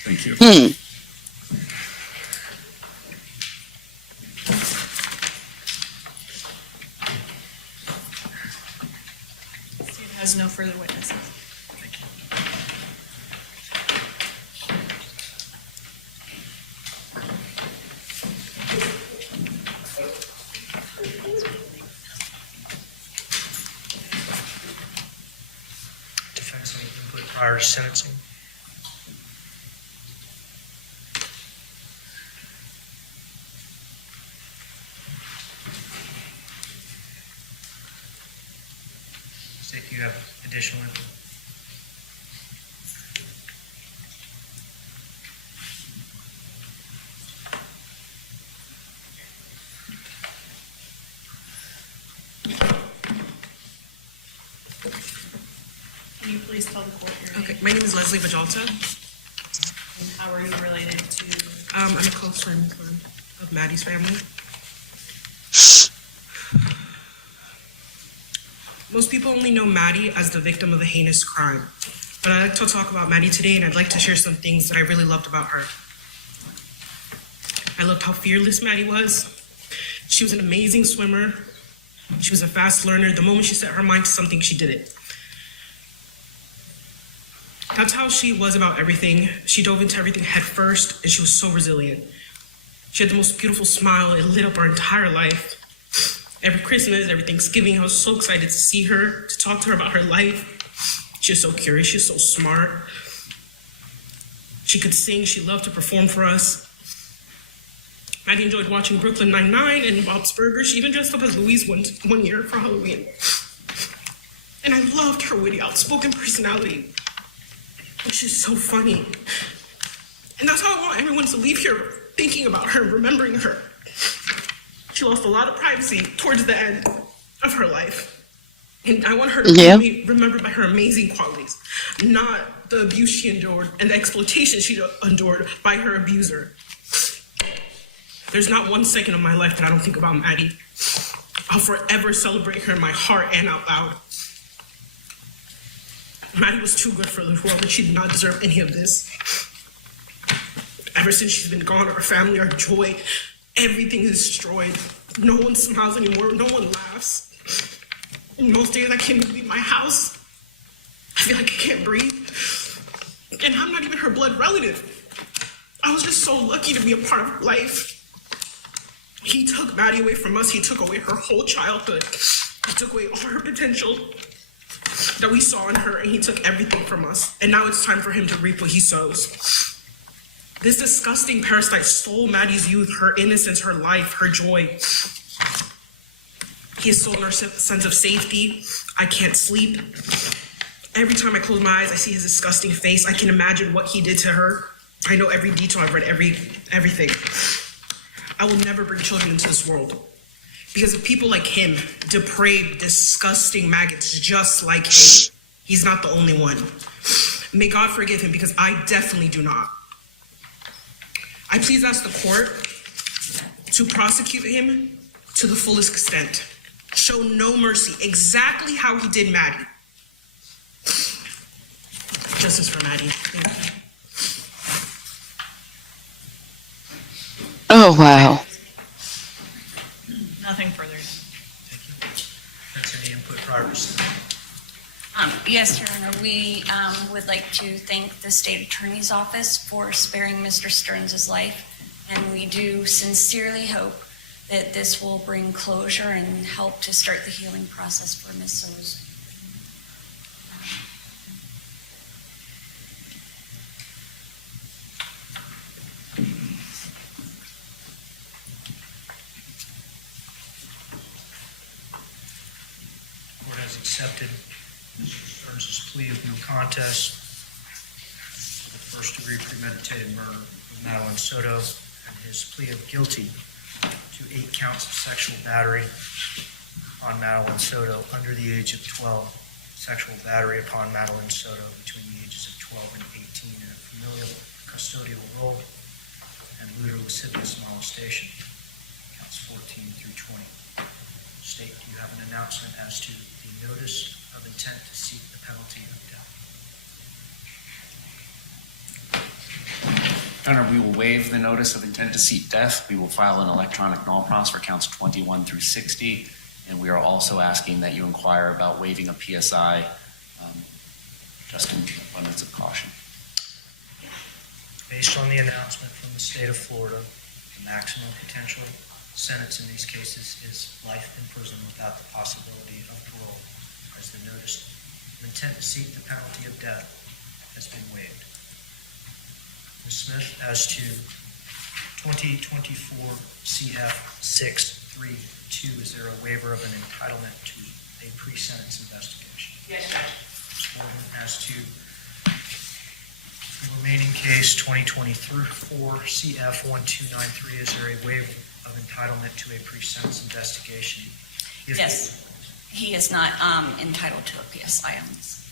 Thank you. State has no further witnesses. Thank you. Defense, any input prior to sentencing? State, do you have additional input? Can you please tell the court your name? Okay, my name is Lesley Bajalta. And how are you related to? I'm a close friend of Maddie's family. Most people only know Maddie as the victim of a heinous crime, but I'd like to talk about Maddie today, and I'd like to share some things that I really loved about her. I loved how fearless Maddie was. She was an amazing swimmer. She was a fast learner. The moment she set her mind to something, she did it. That's how she was about everything. She dove into everything head first, and she was so resilient. She had the most beautiful smile. It lit up her entire life. Every Christmas, every Thanksgiving, I was so excited to see her, to talk to her about her life. She was so curious. She was so smart. She could sing. She loved to perform for us. Maddie enjoyed watching Brooklyn Nine-Nine and Bob's Burgers. She even dressed up as Louise one year for Halloween. And I loved her witty, outspoken personality. She's so funny. And that's how I want everyone to leave here thinking about her, remembering her. She lost a lot of privacy towards the end of her life. And I want her to be remembered by her amazing qualities, not the abuse she endured and the exploitation she endured by her abuser. There's not 1 second of my life that I don't think about Maddie. I'll forever celebrate her in my heart and out loud. Maddie was too good for the world, and she did not deserve any of this. Ever since she's been gone, our family, our joy, everything is destroyed. No one smiles anymore. No one laughs. And most days I can't even leave my house. I feel like I can't breathe. And I'm not even her blood relative. I was just so lucky to be a part of her life. He took Maddie away from us. He took away her whole childhood. He took away all her potential that we saw in her, and he took everything from us. And now it's time for him to reap what he sows. This disgusting parasite stole Maddie's youth, her innocence, her life, her joy. He has stolen our sense of safety. I can't sleep. Every time I close my eyes, I see his disgusting face. I can imagine what he did to her. I know every detail. I've read everything. I will never bring children into this world because of people like him, depraved, disgusting maggots just like him. He's not the only one. May God forgive him because I definitely do not. I please ask the court to prosecute him to the fullest extent. Show no mercy, exactly how he did Maddie. Justice for Maddie. Thank you. Oh, wow. Nothing further. That's any input prior to Yes, Your Honor, we would like to thank the State Attorney's Office for sparing Mr. Stearns' life, and we do sincerely hope that this will bring closure and help to start the healing process for Ms. Soto's. Court has accepted Mr. Stearns' plea of no contest for the first-degree premeditated murder of MaddieSoto and his plea of guilty to 8 counts of sexual battery on MaddieSoto under the age of 12, sexual battery upon MaddieSoto between the ages of 12 and 18 in a familial custodial role, and lewd or lascivious molestation, counts 14 through 20. State, do you have an announcement as to the notice of intent to seek the penalty of death? Your Honor, we will waive the notice of intent to seek death. We will file an electronic null pros for counts 21 through 60, and we are also asking that you inquire about waiving a PSI, just in abundance of caution. Based on the announcement from the state of Florida, the maximum potential sentence in these cases is life in prison without the possibility of parole, as the notice of intent to seek the penalty of death has been waived. Ms. Smith, as to 2024 CF 632, is there a waiver of an entitlement to a pre-sentence investigation? Yes, Judge. Ms. Morgan, as to the remaining case 2024 CF 1293, is there a waiver of entitlement to a pre-sentence investigation? Yes, he is not entitled to a PSI on this.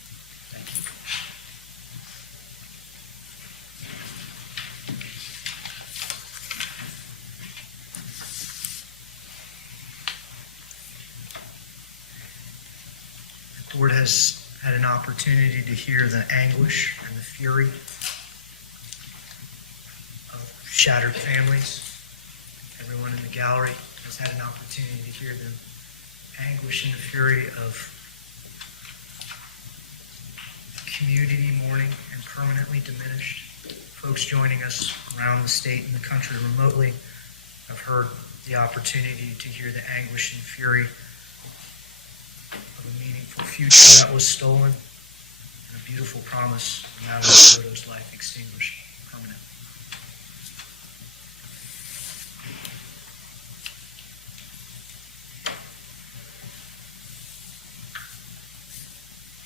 Thank you. The board has had an opportunity to hear the anguish and the fury of shattered families. Everyone in the gallery has had an opportunity to hear the anguish and the fury of community mourning and permanently diminished. Folks joining us around the state and the country remotely have heard the opportunity to hear the anguish and fury of a meaningful future that was stolen and a beautiful promise of MaddieSoto's life extinguished permanently.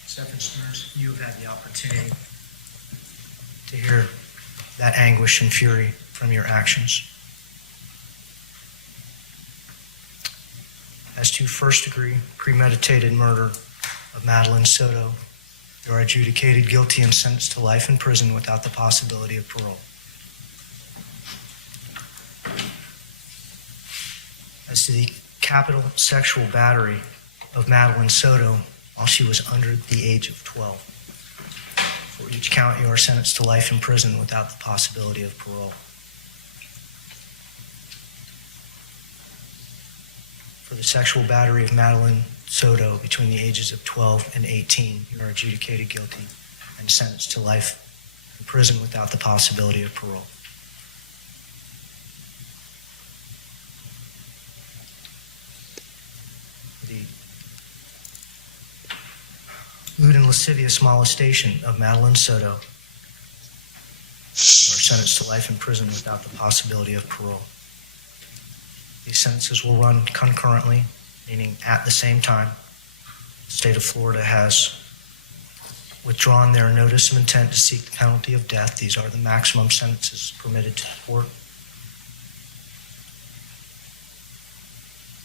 StephanSterns, you have had the opportunity to hear that anguish and fury from your actions. As to first-degree premeditated murder of MaddieSoto, you are adjudicated guilty and sentenced to life in prison without the possibility of parole. As to the capital sexual battery of MaddieSoto while she was under the age of 12, for each count you are sentenced to life in prison without the possibility of parole. For the sexual battery of MaddieSoto between the ages of 12 and 18, you are adjudicated guilty and sentenced to life in prison without the possibility of parole. lewd and lascivious molestation of Maddie Soto are sentenced to life in prison without the possibility of parole. These sentences will run concurrently, meaning at the same time. The state of Florida has withdrawn their notice of intent to seek the penalty of death. These are the maximum sentences permitted to the court.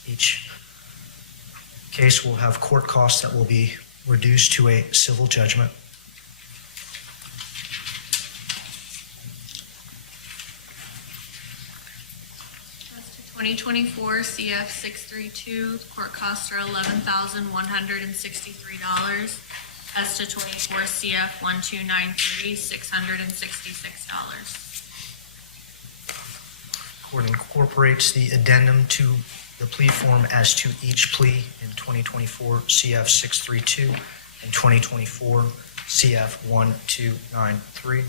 Each case will have court costs that will be reduced to a civil judgment. As to 2024 CF 632, court costs are $11,163. As to 24 CF 1293, $666. Court incorporates the addendum to the plea form as to each plea in 2024 CF 632 and 2024 CF 1293.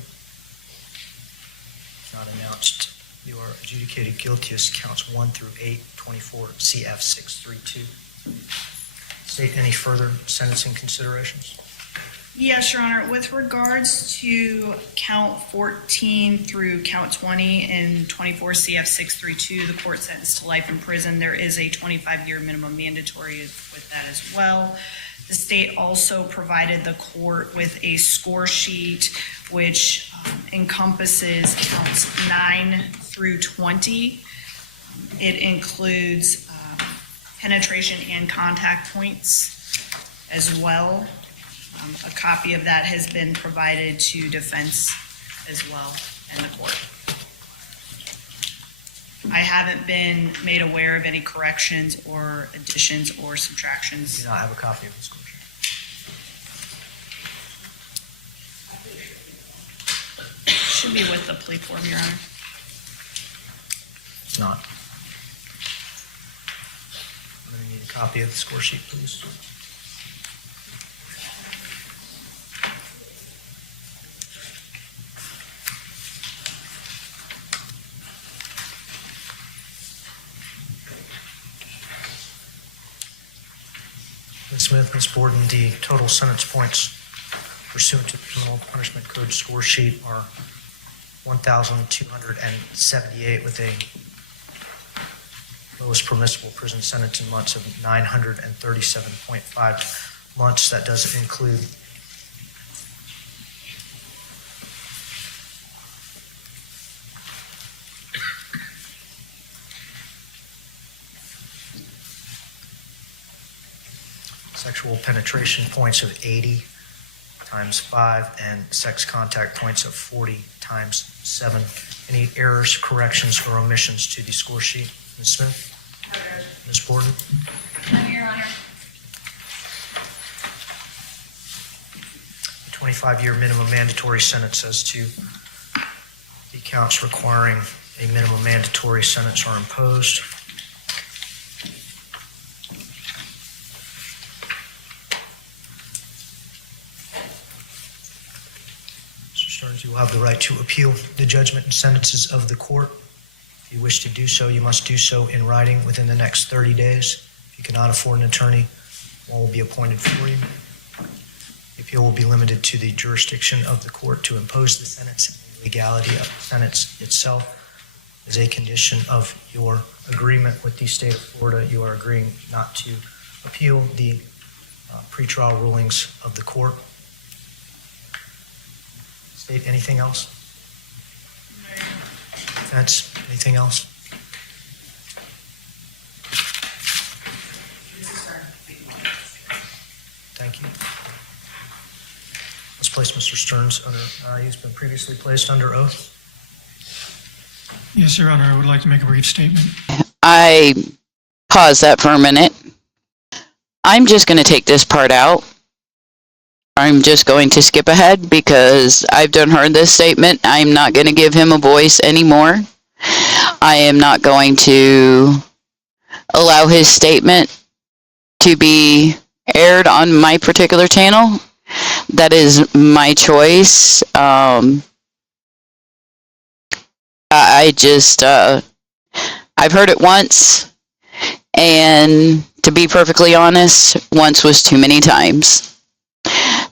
Not announced. You are adjudicated guilty as counts 1 through 8, 24 CF 632. State any further sentencing considerations? Yes, Your Honor. With regards to count 14 through count 20 in 24 CF 632, the court sentenced to life in prison, there is a 25-year minimum mandatory with that as well. The state also provided the court with a score sheet which encompasses counts 9 through 20. It includes penetration and contact points as well. A copy of that has been provided to defense as well in the court. I haven't been made aware of any corrections or additions or subtractions. Do not have a copy of the score sheet. Should be with the plea form, Your Honor. It's not. I'm going to need a copy of the score sheet, please. Ms. Smith, Ms. Borden, the total sentence points pursuant to the Criminal Punishment Code score sheet are 1,278 with a lowest permissible prison sentence in months of 937.5 months. That doesn't include sexual penetration points of 80 times 5 and sex contact points of 40 times 7. Any errors, corrections, or omissions to the score sheet? Ms. Smith? Ms. Borden? No, Your Honor. The 25-year minimum mandatory sentence as to the counts requiring a minimum mandatory sentence are imposed. You will have the right to appeal the judgment and sentences of the court. If you wish to do so, you must do so in writing within the next 30 days. If you cannot afford an attorney, one will be appointed for you. The appeal will be limited to the jurisdiction of the court to impose the sentence, and the legality of the sentence itself is a condition of your agreement with the state of Florida. You are agreeing not to appeal the pretrial rulings of the court. State anything else? Defense, anything else? Thank you. Let's place Mr. Stearns under, he's been previously placed under oath. Yes, Your Honor, I would like to make a brief statement. I pause that for a minute. I'm just going to take this part out. I'm just going to skip ahead because I've done heard this statement. I'm not going to give him a voice anymore. I am not going to allow his statement to be aired on my particular channel. That is my choice. I've heard it once, and to be perfectly honest, once was too many times.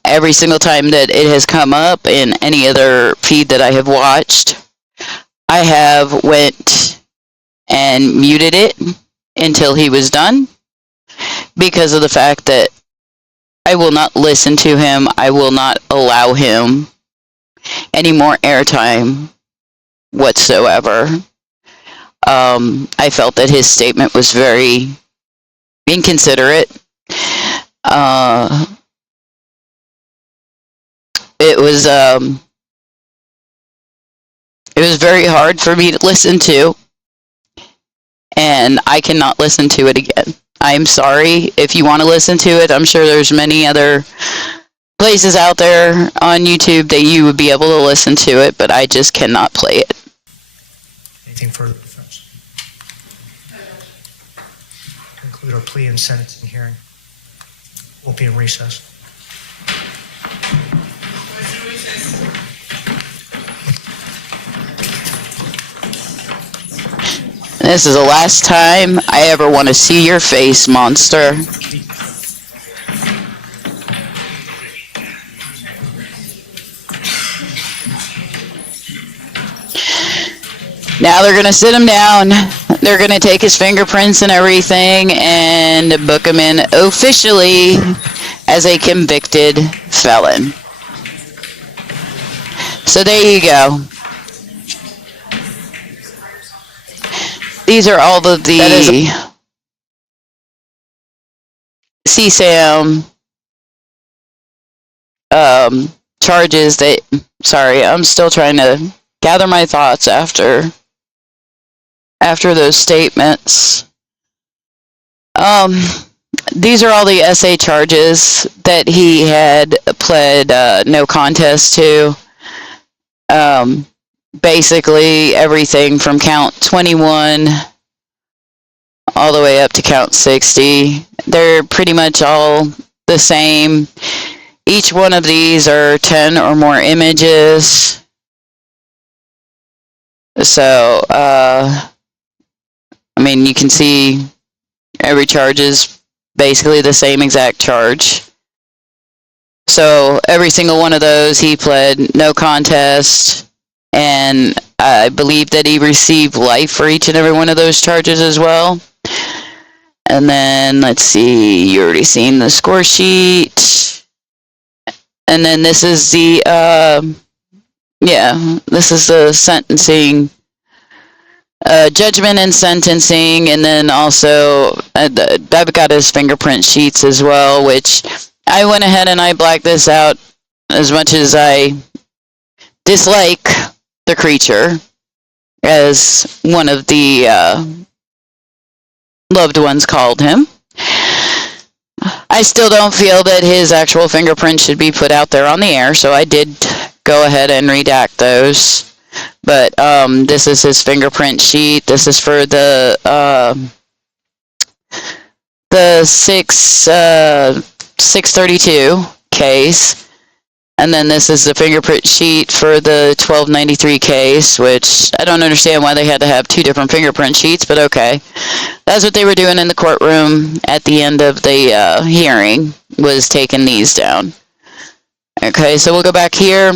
every single time that it has come up in any other feed that I have watched, I have went and muted it until he was done, because of the fact that I will not listen to him. I will not allow him any more airtime whatsoever. I felt that his statement was very inconsiderate. It was very hard for me to listen to, and I cannot listen to it again. I'm sorry. If you want to listen to it, I'm sure there's many other places out there on YouTube that you would be able to listen to it, but I just cannot play it. Anything further, defense? Conclude our plea and sentencing hearing. We'll be in recess. This is the last time I ever want to see your face, monster. Now they're going to sit him down. They're going to take his fingerprints and everything and book him in officially as a convicted felon. So there you go. These are all of the CSAM charges that, sorry, I'm still trying to gather my thoughts after those statements. These are all the SA charges that he had pled no contest to. Basically everything from count 21 all the way up to count 60. They're pretty much all the same. Each one of these are 10 or more images. So, I mean, you can see every charge is basically the same exact charge. So, every single one of those, he pled no contest. And I believe that he received life for each and every one of those charges as well. And then, let's see, you already seen the score sheet. And then this is the, this is the sentencing, judgment and sentencing. And then also, I've got his fingerprint sheets as well, which I went ahead and I blacked this out as much as I dislike the creature, as one of the loved ones called him. I still don't feel that his actual fingerprint should be put out there on the air, so I did go ahead and redact those. But this is his fingerprint sheet. This is for the 632 case. And then this is the fingerprint sheet for the 1293 case, which I don't understand why they had to have two different fingerprint sheets, but okay. That's what they were doing in the courtroom at the end of the hearing, was taking these down. Okay, so we'll go back here.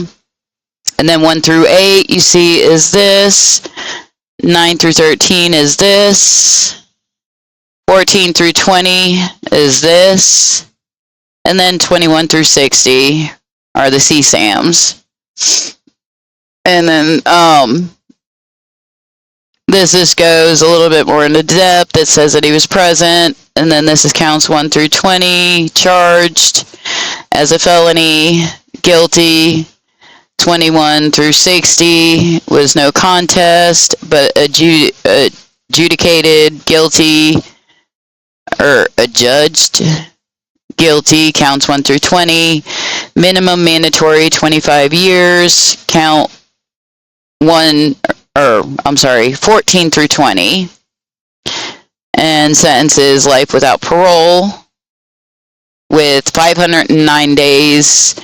And then 1 through 8, you see, is this. 9 through 13 is this. 14 through 20 is this. And then 21 through 60 are the CSAMs. And then this goes a little bit more into depth. It says that he was present. And then this is counts 1 through 20, charged as a felony, guilty. 21 through 60 was no contest, but adjudicated guilty, or adjudged guilty, counts 1 through 20. Minimum mandatory 25 years, count 14 through 20. And sentences life without parole with 509 days.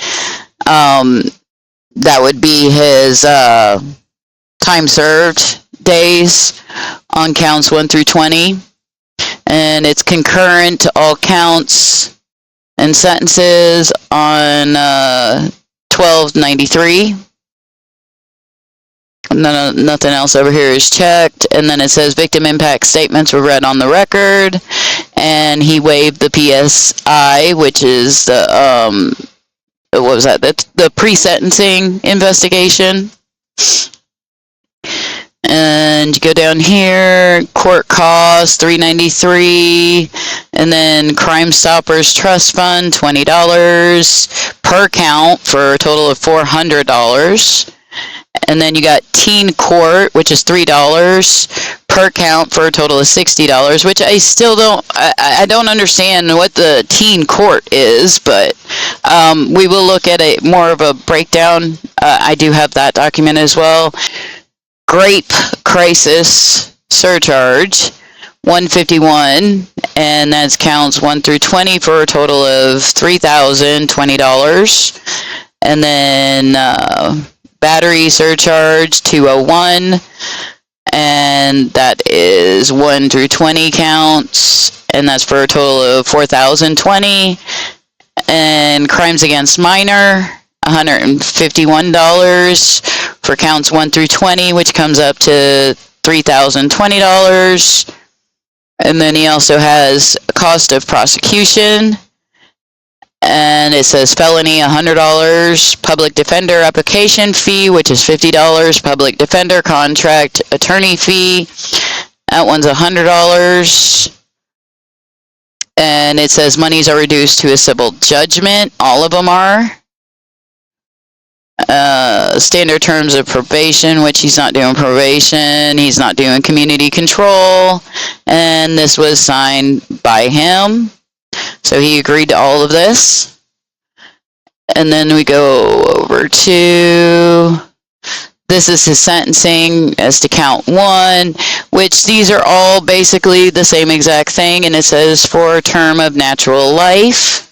That would be his time served days on counts 1 through 20. And it's concurrent to all counts And sentences on 1293. Nothing else over here is checked. And then it says victim impact statements were read on the record. And he waived the PSI, which is the, what was that? The pre-sentencing investigation. And you go down here, court costs $393, and then Crime Stoppers Trust Fund $20 per count for a total of $400. And then you got Teen Court, which is $3 per count for a total of $60, which I still I don't understand what the Teen Court is, but we will look at more of a breakdown. I do have that document as well. Grape Crisis Surcharge, $151, and that's counts 1 through 20 for a total of $3,020. And then Battery Surcharge, $201, and that is 1 through 20 counts, and that's for a total of $4,020. And Crimes Against Minor, $151 for counts 1 through 20, which comes up to $3,020. And then he also has cost of prosecution, and it says felony $100, public defender application fee, which is $50, public defender contract attorney fee, that one's $100. And it says monies are reduced to a civil judgment. All of them are. Standard terms of probation, which he's not doing probation. He's not doing community control. And this was signed by him. So he agreed to all of this. And then we go over to... This is his sentencing as to count 1, which these are all basically the same exact thing, and it says for a term of natural life.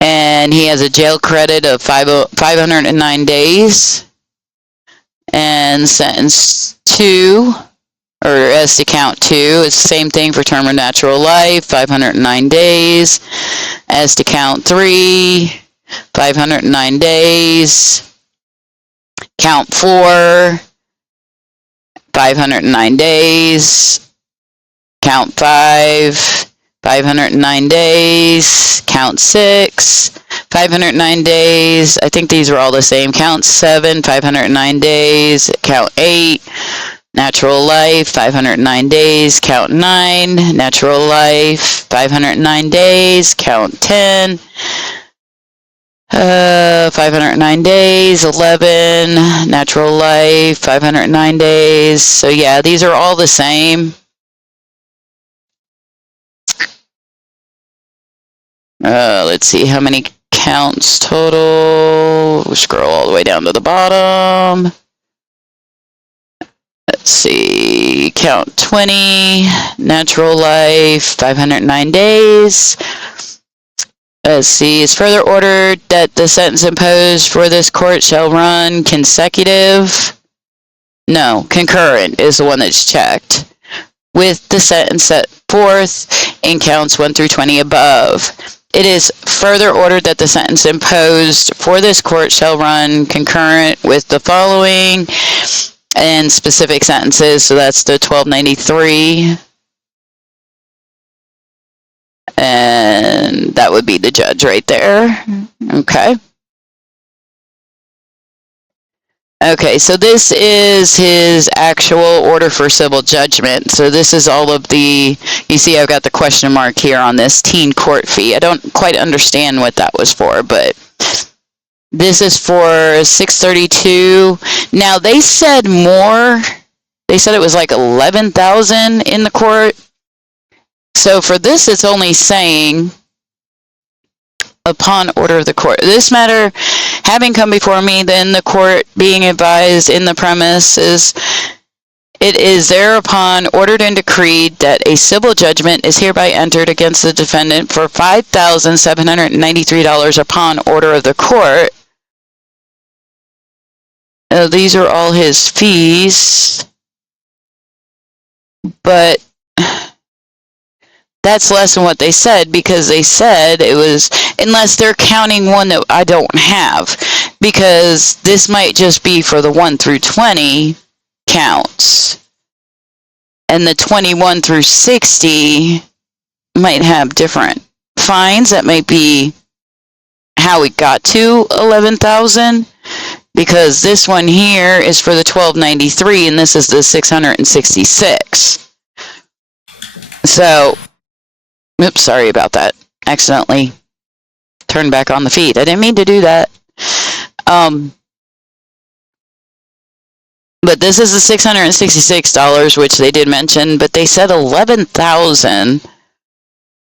And he has a jail credit of 509 days. And sentence 2, or as to count 2, it's the same thing for term of natural life, 509 days. As to count 3, 509 days. Count 4, 509 days. Count 5, 509 days. Count 6, 509 days. I think these are all the same. Count 7, 509 days. Count 8, natural life, 509 days. Count 9, natural life, 509 days. Count 10, 509 days. 11, natural life, 509 days. So yeah, these are all the same. Let's see how many counts total. We'll scroll all the way down to the bottom. Let's see, count 20, natural life, 509 days. Let's see, it's further ordered that the sentence imposed for this court shall run consecutive. No, concurrent is the one that's checked, with the sentence set forth in counts 1 through 20 above. It is further ordered that the sentence imposed for this court shall run concurrent with the following and specific sentences. So that's the 1293. And that would be the judge right there. Okay. Okay, so this is his actual order for civil judgment. So this is all of the, you see I've got the question mark here on this teen court fee. I don't quite understand what that was for, but this is for 632. Now they said more. They said it was like 11,000 in the court. So for this, it's only saying upon order of the court. This matter having come before me, then the court being advised in the premises, it is thereupon ordered and decreed that a civil judgment is hereby entered against the defendant for $5,793 upon order of the court. These are all his fees, but that's less than what they said, because they said it was, unless they're counting one that I don't have, because this might just be for the 1 through 20 counts, and the 21 through 60 might have different fines. That might be how we got to 11,000, because this one here is for the 1293 and this is the 666. So, oops, sorry about that. Accidentally turned back on the feed. I didn't mean to do that. But this is the $666, which they did mention, but they said 11,000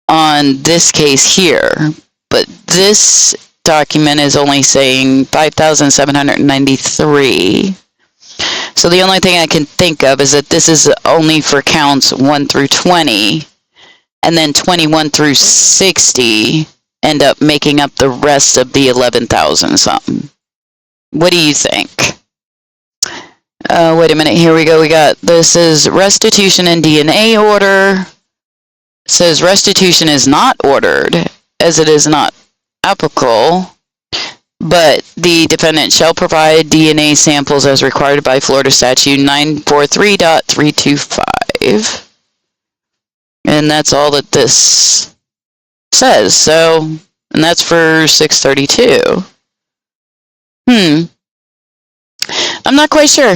on this case here. But this document is only saying 5,793. So the only thing I can think of is that this is only for counts 1 through 20, and then 21 through 60 end up making up the rest of the 11,000 something. What do you think? Wait a minute, here we go. This is restitution and DNA order. It says restitution is not ordered, as it is not applicable, but the defendant shall provide DNA samples as required by Florida Statute 943.325. And that's all that this says. So, and that's for 632. I'm not quite sure.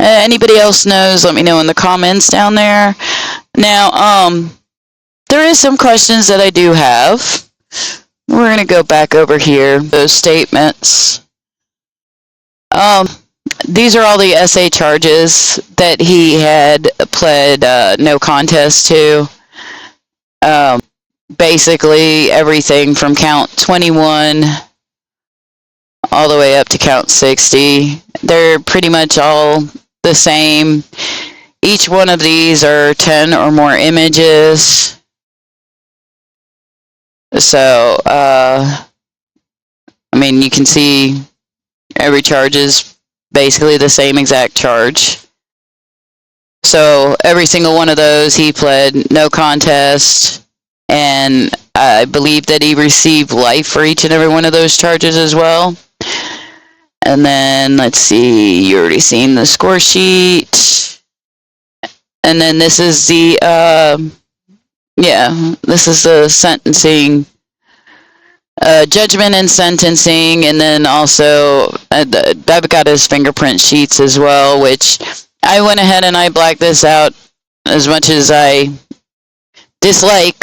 Anybody else knows, let me know in the comments down there. Now, there is some questions that I do have. We're going to go back over here, those statements. These are all the SA charges that he had pled no contest to. Basically, everything from count 21 all the way up to count 60. They're pretty much all the same. Each one of these are 10 or more images. So, I mean, you can see every charge is basically the same exact charge. So, every single one of those, he pled no contest, and I believe that he received life for each and every one of those charges as well. And then, let's see, you already seen the score sheet. And then this is the, this is the sentencing, judgment and sentencing, and then also I've got his fingerprint sheets as well, which I went ahead and I blacked this out as much as I dislike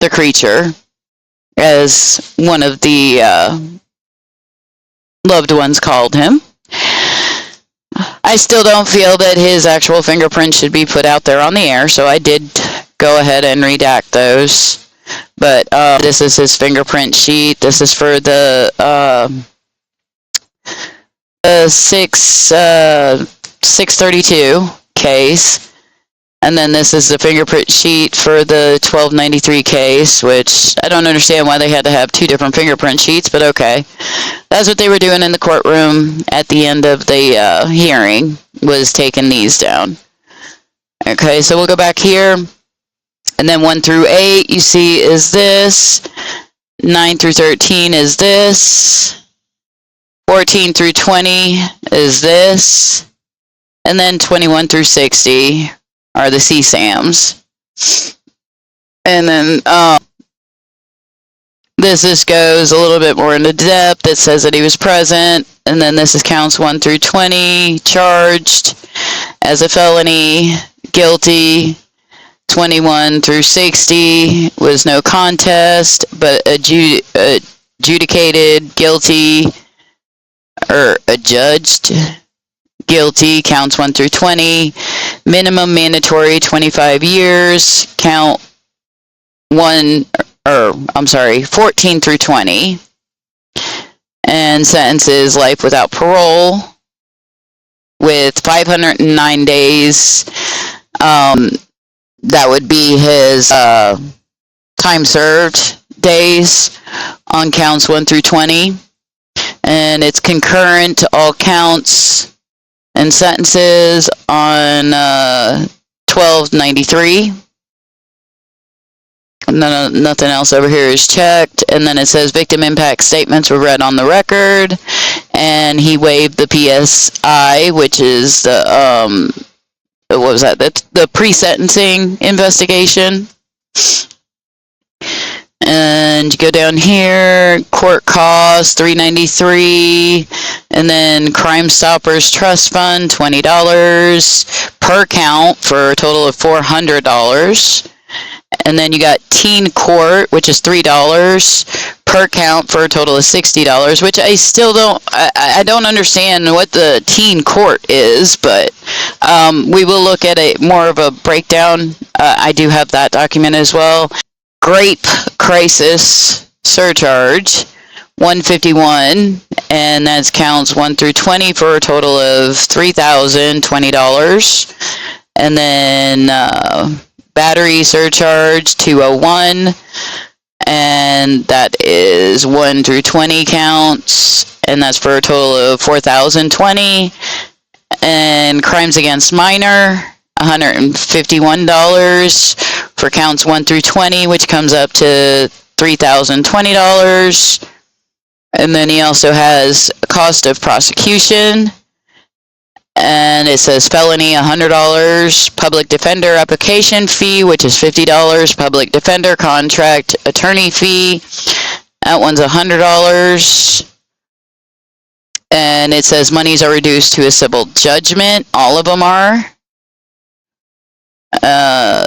the creature, as one of the loved ones called him. I still don't feel that his actual fingerprint should be put out there on the air, so I did go ahead and redact those. But this is his fingerprint sheet. This is for the 632 case. And then this is the fingerprint sheet for the 1293 case, which I don't understand why they had to have two different fingerprint sheets, but okay. That's what they were doing in the courtroom at the end of the hearing, was taking these down. Okay, so we'll go back here. And then 1 through 8, you see, is this. 9 through 13 is this. 14 through 20 is this. And then 21 through 60 are the CSAMs. And then this goes a little bit more into depth. It says that he was present. And then this is counts 1 through 20, charged as a felony, guilty. 21 through 60 was no contest, but adjudicated guilty, or adjudged guilty, counts 1 through 20. Minimum mandatory 25 years, count 14 through 20. And sentences life without parole with 509 days. That would be his time served days on counts 1 through 20. And it's concurrent to all counts and sentences on 1293. Nothing else over here is checked. And then it says victim impact statements were read on the record. And he waived the PSI, which is the, what was that? The pre-sentencing investigation. And you go down here, court costs $393, and then Crime Stoppers Trust Fund $20 per count for a total of $400. And then you got Teen Court, which is $3 per count for a total of $60, which I still I don't understand what the Teen Court is, but we will look at more of a breakdown. I do have that document as well. Grape Crisis Surcharge, $151, and that's counts 1 through 20 for a total of $3,020. And then Battery Surcharge, $201, and that is 1 through 20 counts, and that's for a total of $4,020. And Crimes Against Minor, $151 for counts 1 through 20, which comes up to $3,020. And then he also has cost of prosecution, and it says felony $100, public defender application fee, which is $50, public defender contract attorney fee, that one's $100. And it says monies are reduced to a civil judgment. All of them are.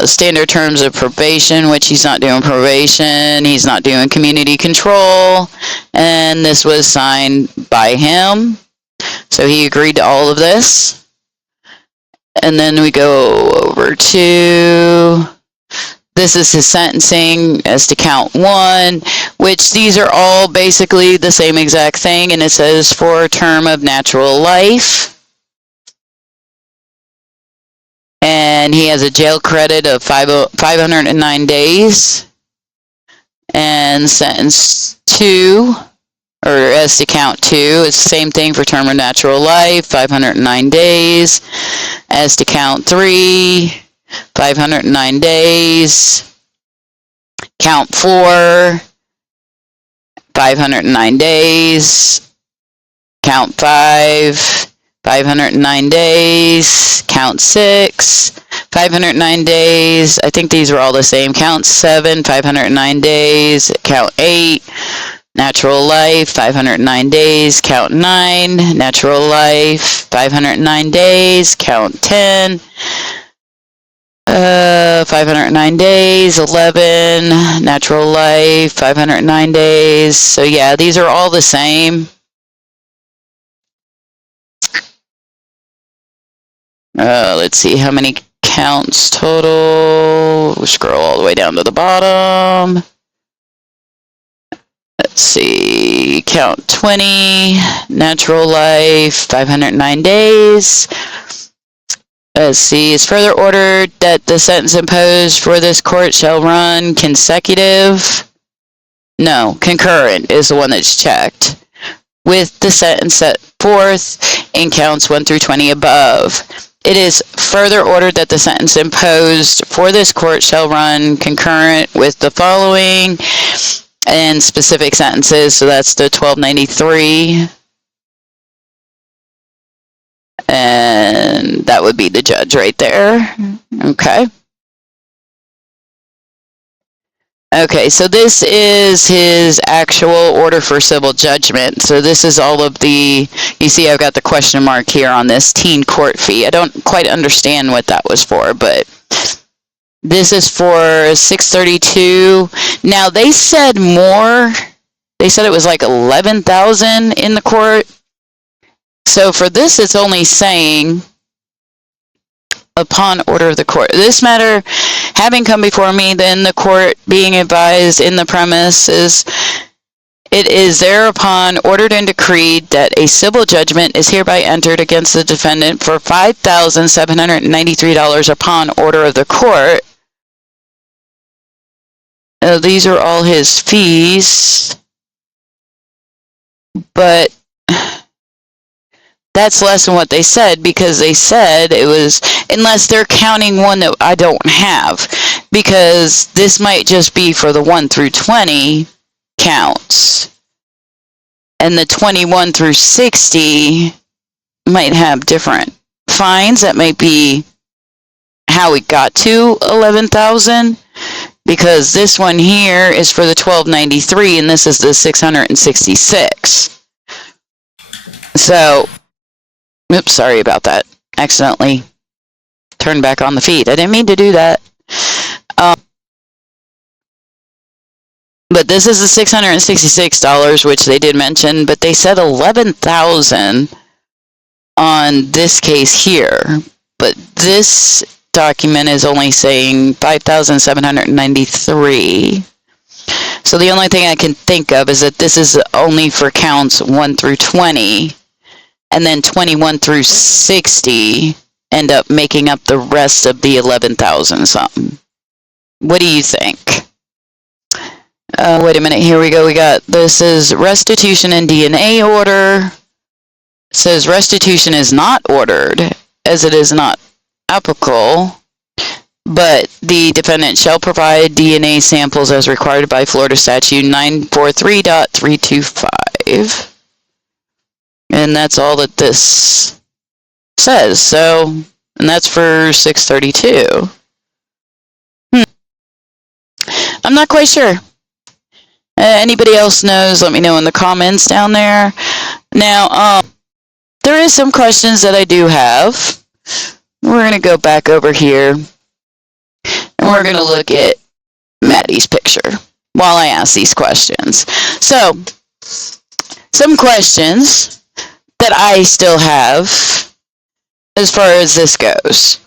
Standard terms of probation, which he's not doing probation, he's not doing community control, and this was signed by him, so he agreed to all of this. And then we go over to, this is his sentencing as to count 1, which these are all basically the same exact thing, and it says for a term of natural life. And he has a jail credit of 509 days. And sentence 2, or as to count 2, it's the same thing for term of natural life, 509 days. As to count 3, 509 days. Count 4, 509 days. Count 5, 509 days. Count 6, 509 days. I think these are all the same. Count 7, 509 days. Count 8, natural life, 509 days. Count 9, natural life, 509 days. Count 10, 509 days. 11, natural life, 509 days. So yeah, these are all the same. Let's see how many counts total. We'll scroll all the way down to the bottom. Let's see, count 20, natural life, 509 days. Let's see, it's further ordered that the sentence imposed for this court shall run consecutive. No, concurrent is the one that's checked, with the sentence set forth in counts 1 through 20 above. It is further ordered that the sentence imposed for this court shall run concurrent with the following and specific sentences. So that's the 1293. And that would be the judge right there. Okay. Okay, so this is his actual order for civil judgment. So this is all of the, you see I've got the question mark here on this teen court fee. I don't quite understand what that was for, but this is for 632. Now they said more. They said it was like 11,000 in the court. So for this, it's only saying upon order of the court. This matter having come before me, then the court being advised in the premises, it is thereupon ordered and decreed that a civil judgment is hereby entered against the defendant for $5,793 upon order of the court. These are all his fees, but that's less than what they said, because they said it was, unless they're counting one that I don't have, because this might just be for the 1 through 20 counts, and the 21 through 60 might have different fines. That might be how we got to 11,000, because this one here is for the 1293 and this is the 666. So, oops, sorry about that. Accidentally turned back on the feed. I didn't mean to do that. But this is the $666, which they did mention, but they said 11,000 on this case here. But this document is only saying 5,793. So the only thing I can think of is that this is only for counts 1 through 20, and then 21 through 60 end up making up the rest of the 11,000 something. What do you think? Wait a minute, here we go. We got, this is restitution and DNA order. It says restitution is not ordered, as it is not applicable, but the defendant shall provide DNA samples as required by Florida Statute 943.325. And that's all that this says. So, and that's for 632. I'm not quite sure. Anybody else knows, let me know in the comments down there. Now, there is some questions that I do have. We're going to go back over here, and we're going to look at Maddie's picture while I ask these questions. So, some questions that I still have as far as this goes,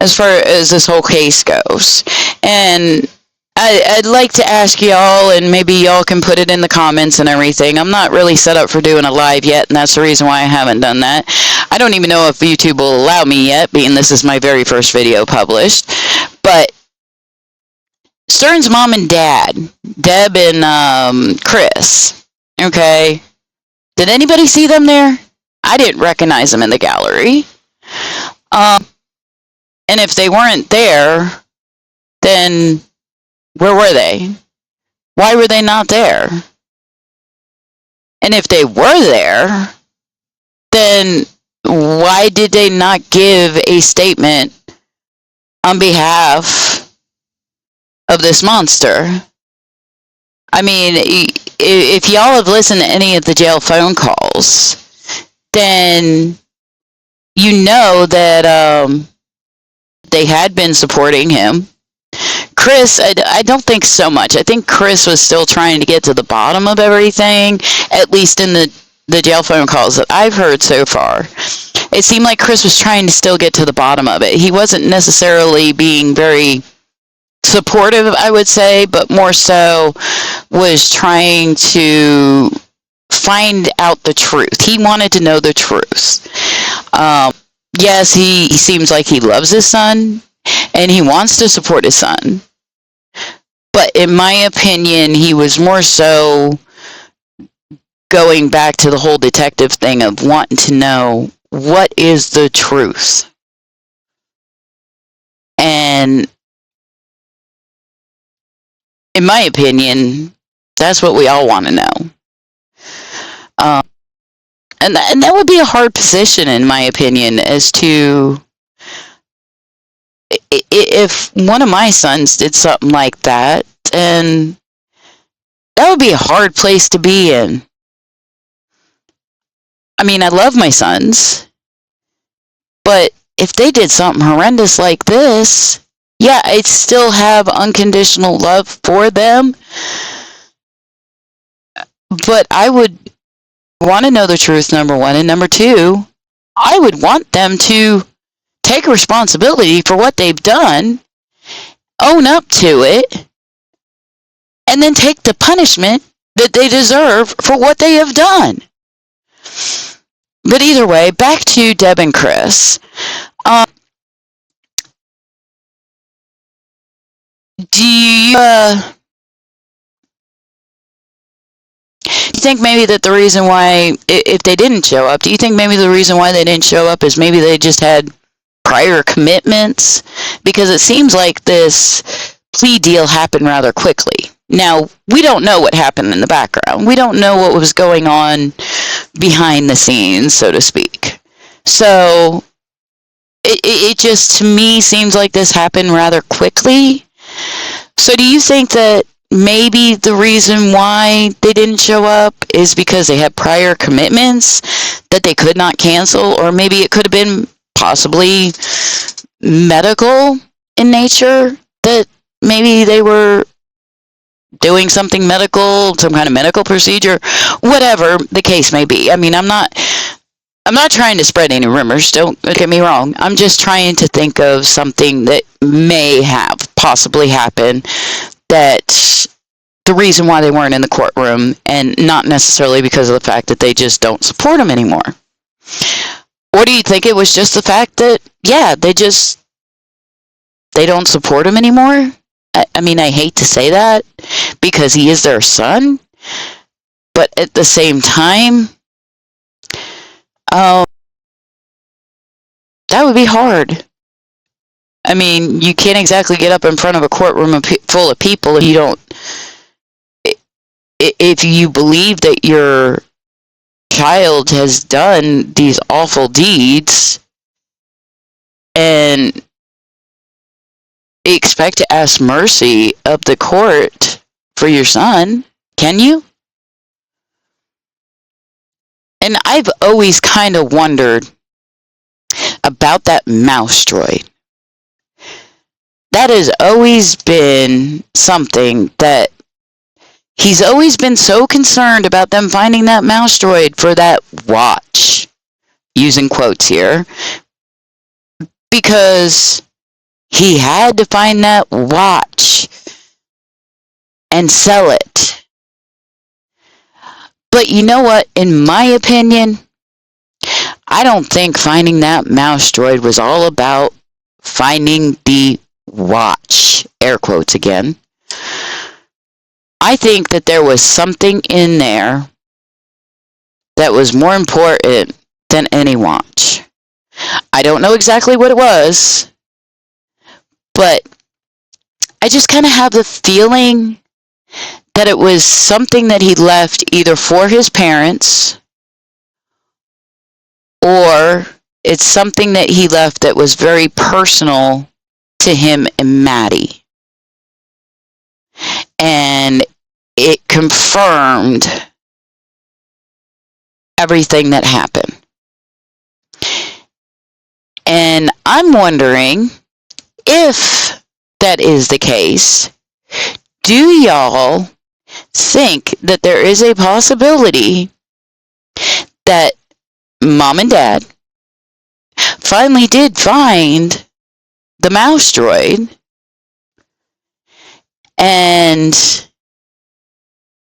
as far as this whole case goes. And I'd like to ask y'all, and maybe y'all can put it in the comments and everything. I'm not really set up for doing a live yet, and that's the reason why I haven't done that. I don't even know if YouTube will allow me yet, being this is my very first video published. But Stern's mom and dad, Deb and Chris, okay? Did anybody see them there? I didn't recognize them in the gallery. And if they weren't there, then where were they? Why were they not there? And if they were there, then why did they not give a statement on behalf of this monster? I mean, if y'all have listened to any of the jail phone calls, then you know that they had been supporting him. Chris, I don't think so much. I think Chris was still trying to get to the bottom of everything, at least in the jail phone calls that I've heard so far. It seemed like Chris was trying to still get to the bottom of it. He wasn't necessarily being very supportive, I would say, but more so was trying to find out the truth. He wanted to know the truth. Yes, he seems like he loves his son, and he wants to support his son. But in my opinion, he was more so going back to the whole detective thing of wanting to know what is the truth. And in my opinion, that's what we all want to know. And that would be a hard position, in my opinion, as to if one of my sons did something like that, and that would be a hard place to be in. I mean, I love my sons, but if they did something horrendous like this, yeah, I'd still have unconditional love for them, but I would want to know the truth, number one, and number two, I would want them to take responsibility for what they've done, own up to it, and then take the punishment that they deserve for what they have done. But either way, back to Deb and Chris. Do think maybe that the reason why, if they didn't show up, do you think maybe the reason why they didn't show up is maybe they just had prior commitments? Because it seems like this plea deal happened rather quickly. Now, we don't know what happened in the background. We don't know what was going on behind the scenes, so to speak. So, it just, to me, seems like this happened rather quickly. So do you think that maybe the reason why they didn't show up is because they had prior commitments that they could not cancel? Or maybe it could have been possibly medical in nature, that maybe they were doing something medical, some kind of medical procedure, whatever the case may be. I mean, I'm not trying to spread any rumors, don't get me wrong. I'm just trying to think of something that may have possibly happened, that the reason why they weren't in the courtroom, and not necessarily because of the fact that they just don't support him anymore. Or do you think it was just the fact that, yeah, they don't support him anymore? I mean, I hate to say that because he is their son, but at the same time, that would be hard. I mean, you can't exactly get up in front of a courtroom full of people if you don't, if you believe that your child has done these awful deeds and expect to ask mercy of the court for your son. Can you? And I've always kind of wondered about that mouse droid. That has always been something that he's always been so concerned about, them finding that mouse droid for that watch, using quotes here, because he had to find that watch and sell it. But you know what? In my opinion, I don't think finding that mouse droid was all about finding the watch. Air quotes again. I think that there was something in there that was more important than any watch. I don't know exactly what it was, but I just kind of have the feeling that it was something that he left either for his parents, or it's something that he left that was very personal to him and Maddie. And it confirmed everything that happened. And I'm wondering, if that is the case, do y'all think that there is a possibility that mom and dad finally did find the mouse droid and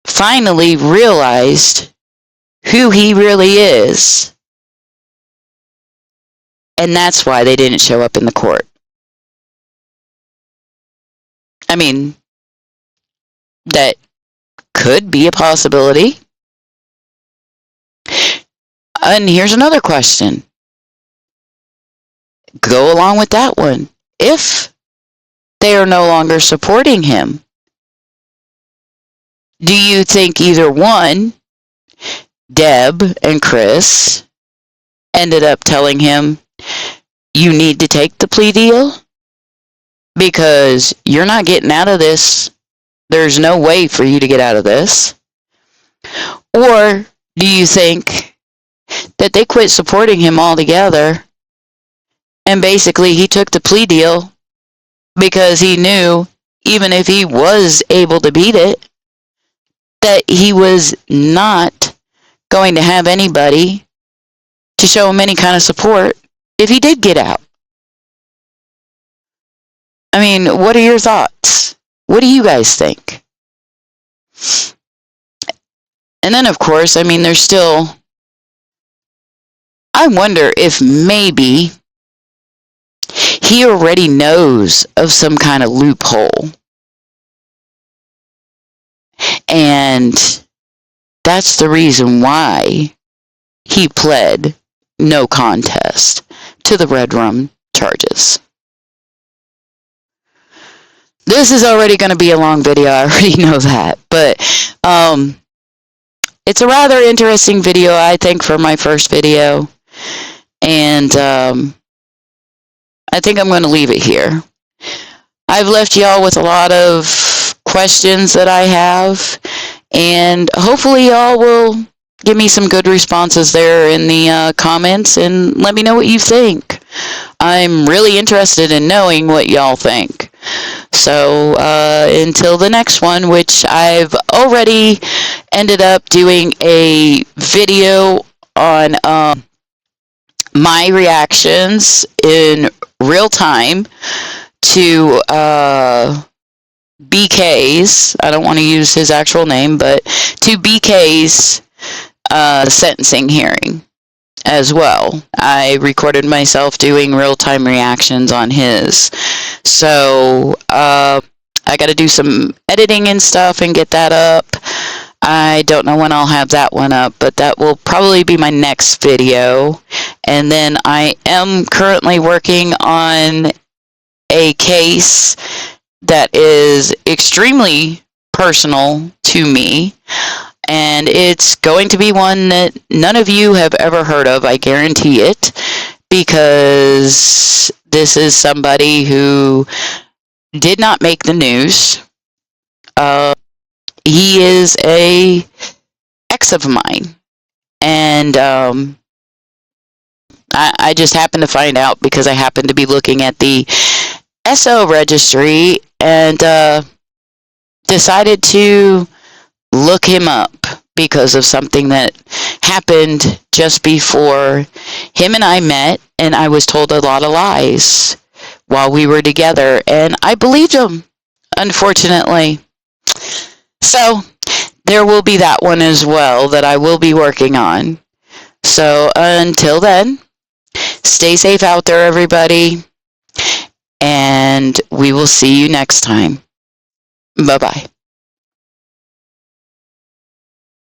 finally realized who he really is, and that's why they didn't show up in the court? I mean, that could be a possibility. And here's another question. Go along with that one. If they are no longer supporting him, do you think either one, Deb and Chris, ended up telling him, you need to take the plea deal because you're not getting out of this? There's no way for you to get out of this. Or do you think that they quit supporting him altogether and basically he took the plea deal because he knew even if he was able to beat it, that he was not going to have anybody to show him any kind of support if he did get out? I mean, what are your thoughts? What do you guys think? And then, of course, I mean, there's still, I wonder if maybe he already knows of some kind of loophole. And that's the reason why he pled no contest to the Red Rum charges. This is already going to be a long video, I already know that, but it's a rather interesting video, I think, for my first video, and I think I'm going to leave it here. I've left y'all with a lot of questions that I have, and hopefully y'all will give me some good responses there in the comments and let me know what you think. I'm really interested in knowing what y'all think. So until the next one, which I've already ended up doing a video on my reactions in real time to BK's, I don't want to use his actual name, but to BK's sentencing hearing as well. I recorded myself doing real-time reactions on his. So I got to do some editing and stuff and get that up. I don't know when I'll have that one up, but that will probably be my next video. And then I am currently working on a case that is extremely personal to me, and it's going to be one that none of you have ever heard of, I guarantee it, because this is somebody who did not make the news. He is a ex of mine, and I just happened to find out because I happened to be looking at the SO registry and decided to look him up because of something that happened just before him and I met, and I was told a lot of lies while we were together, and I believed him, unfortunately. So there will be that one as well that I will be working on. So until then, stay safe out there, everybody, and we will see you next time. Bye-bye.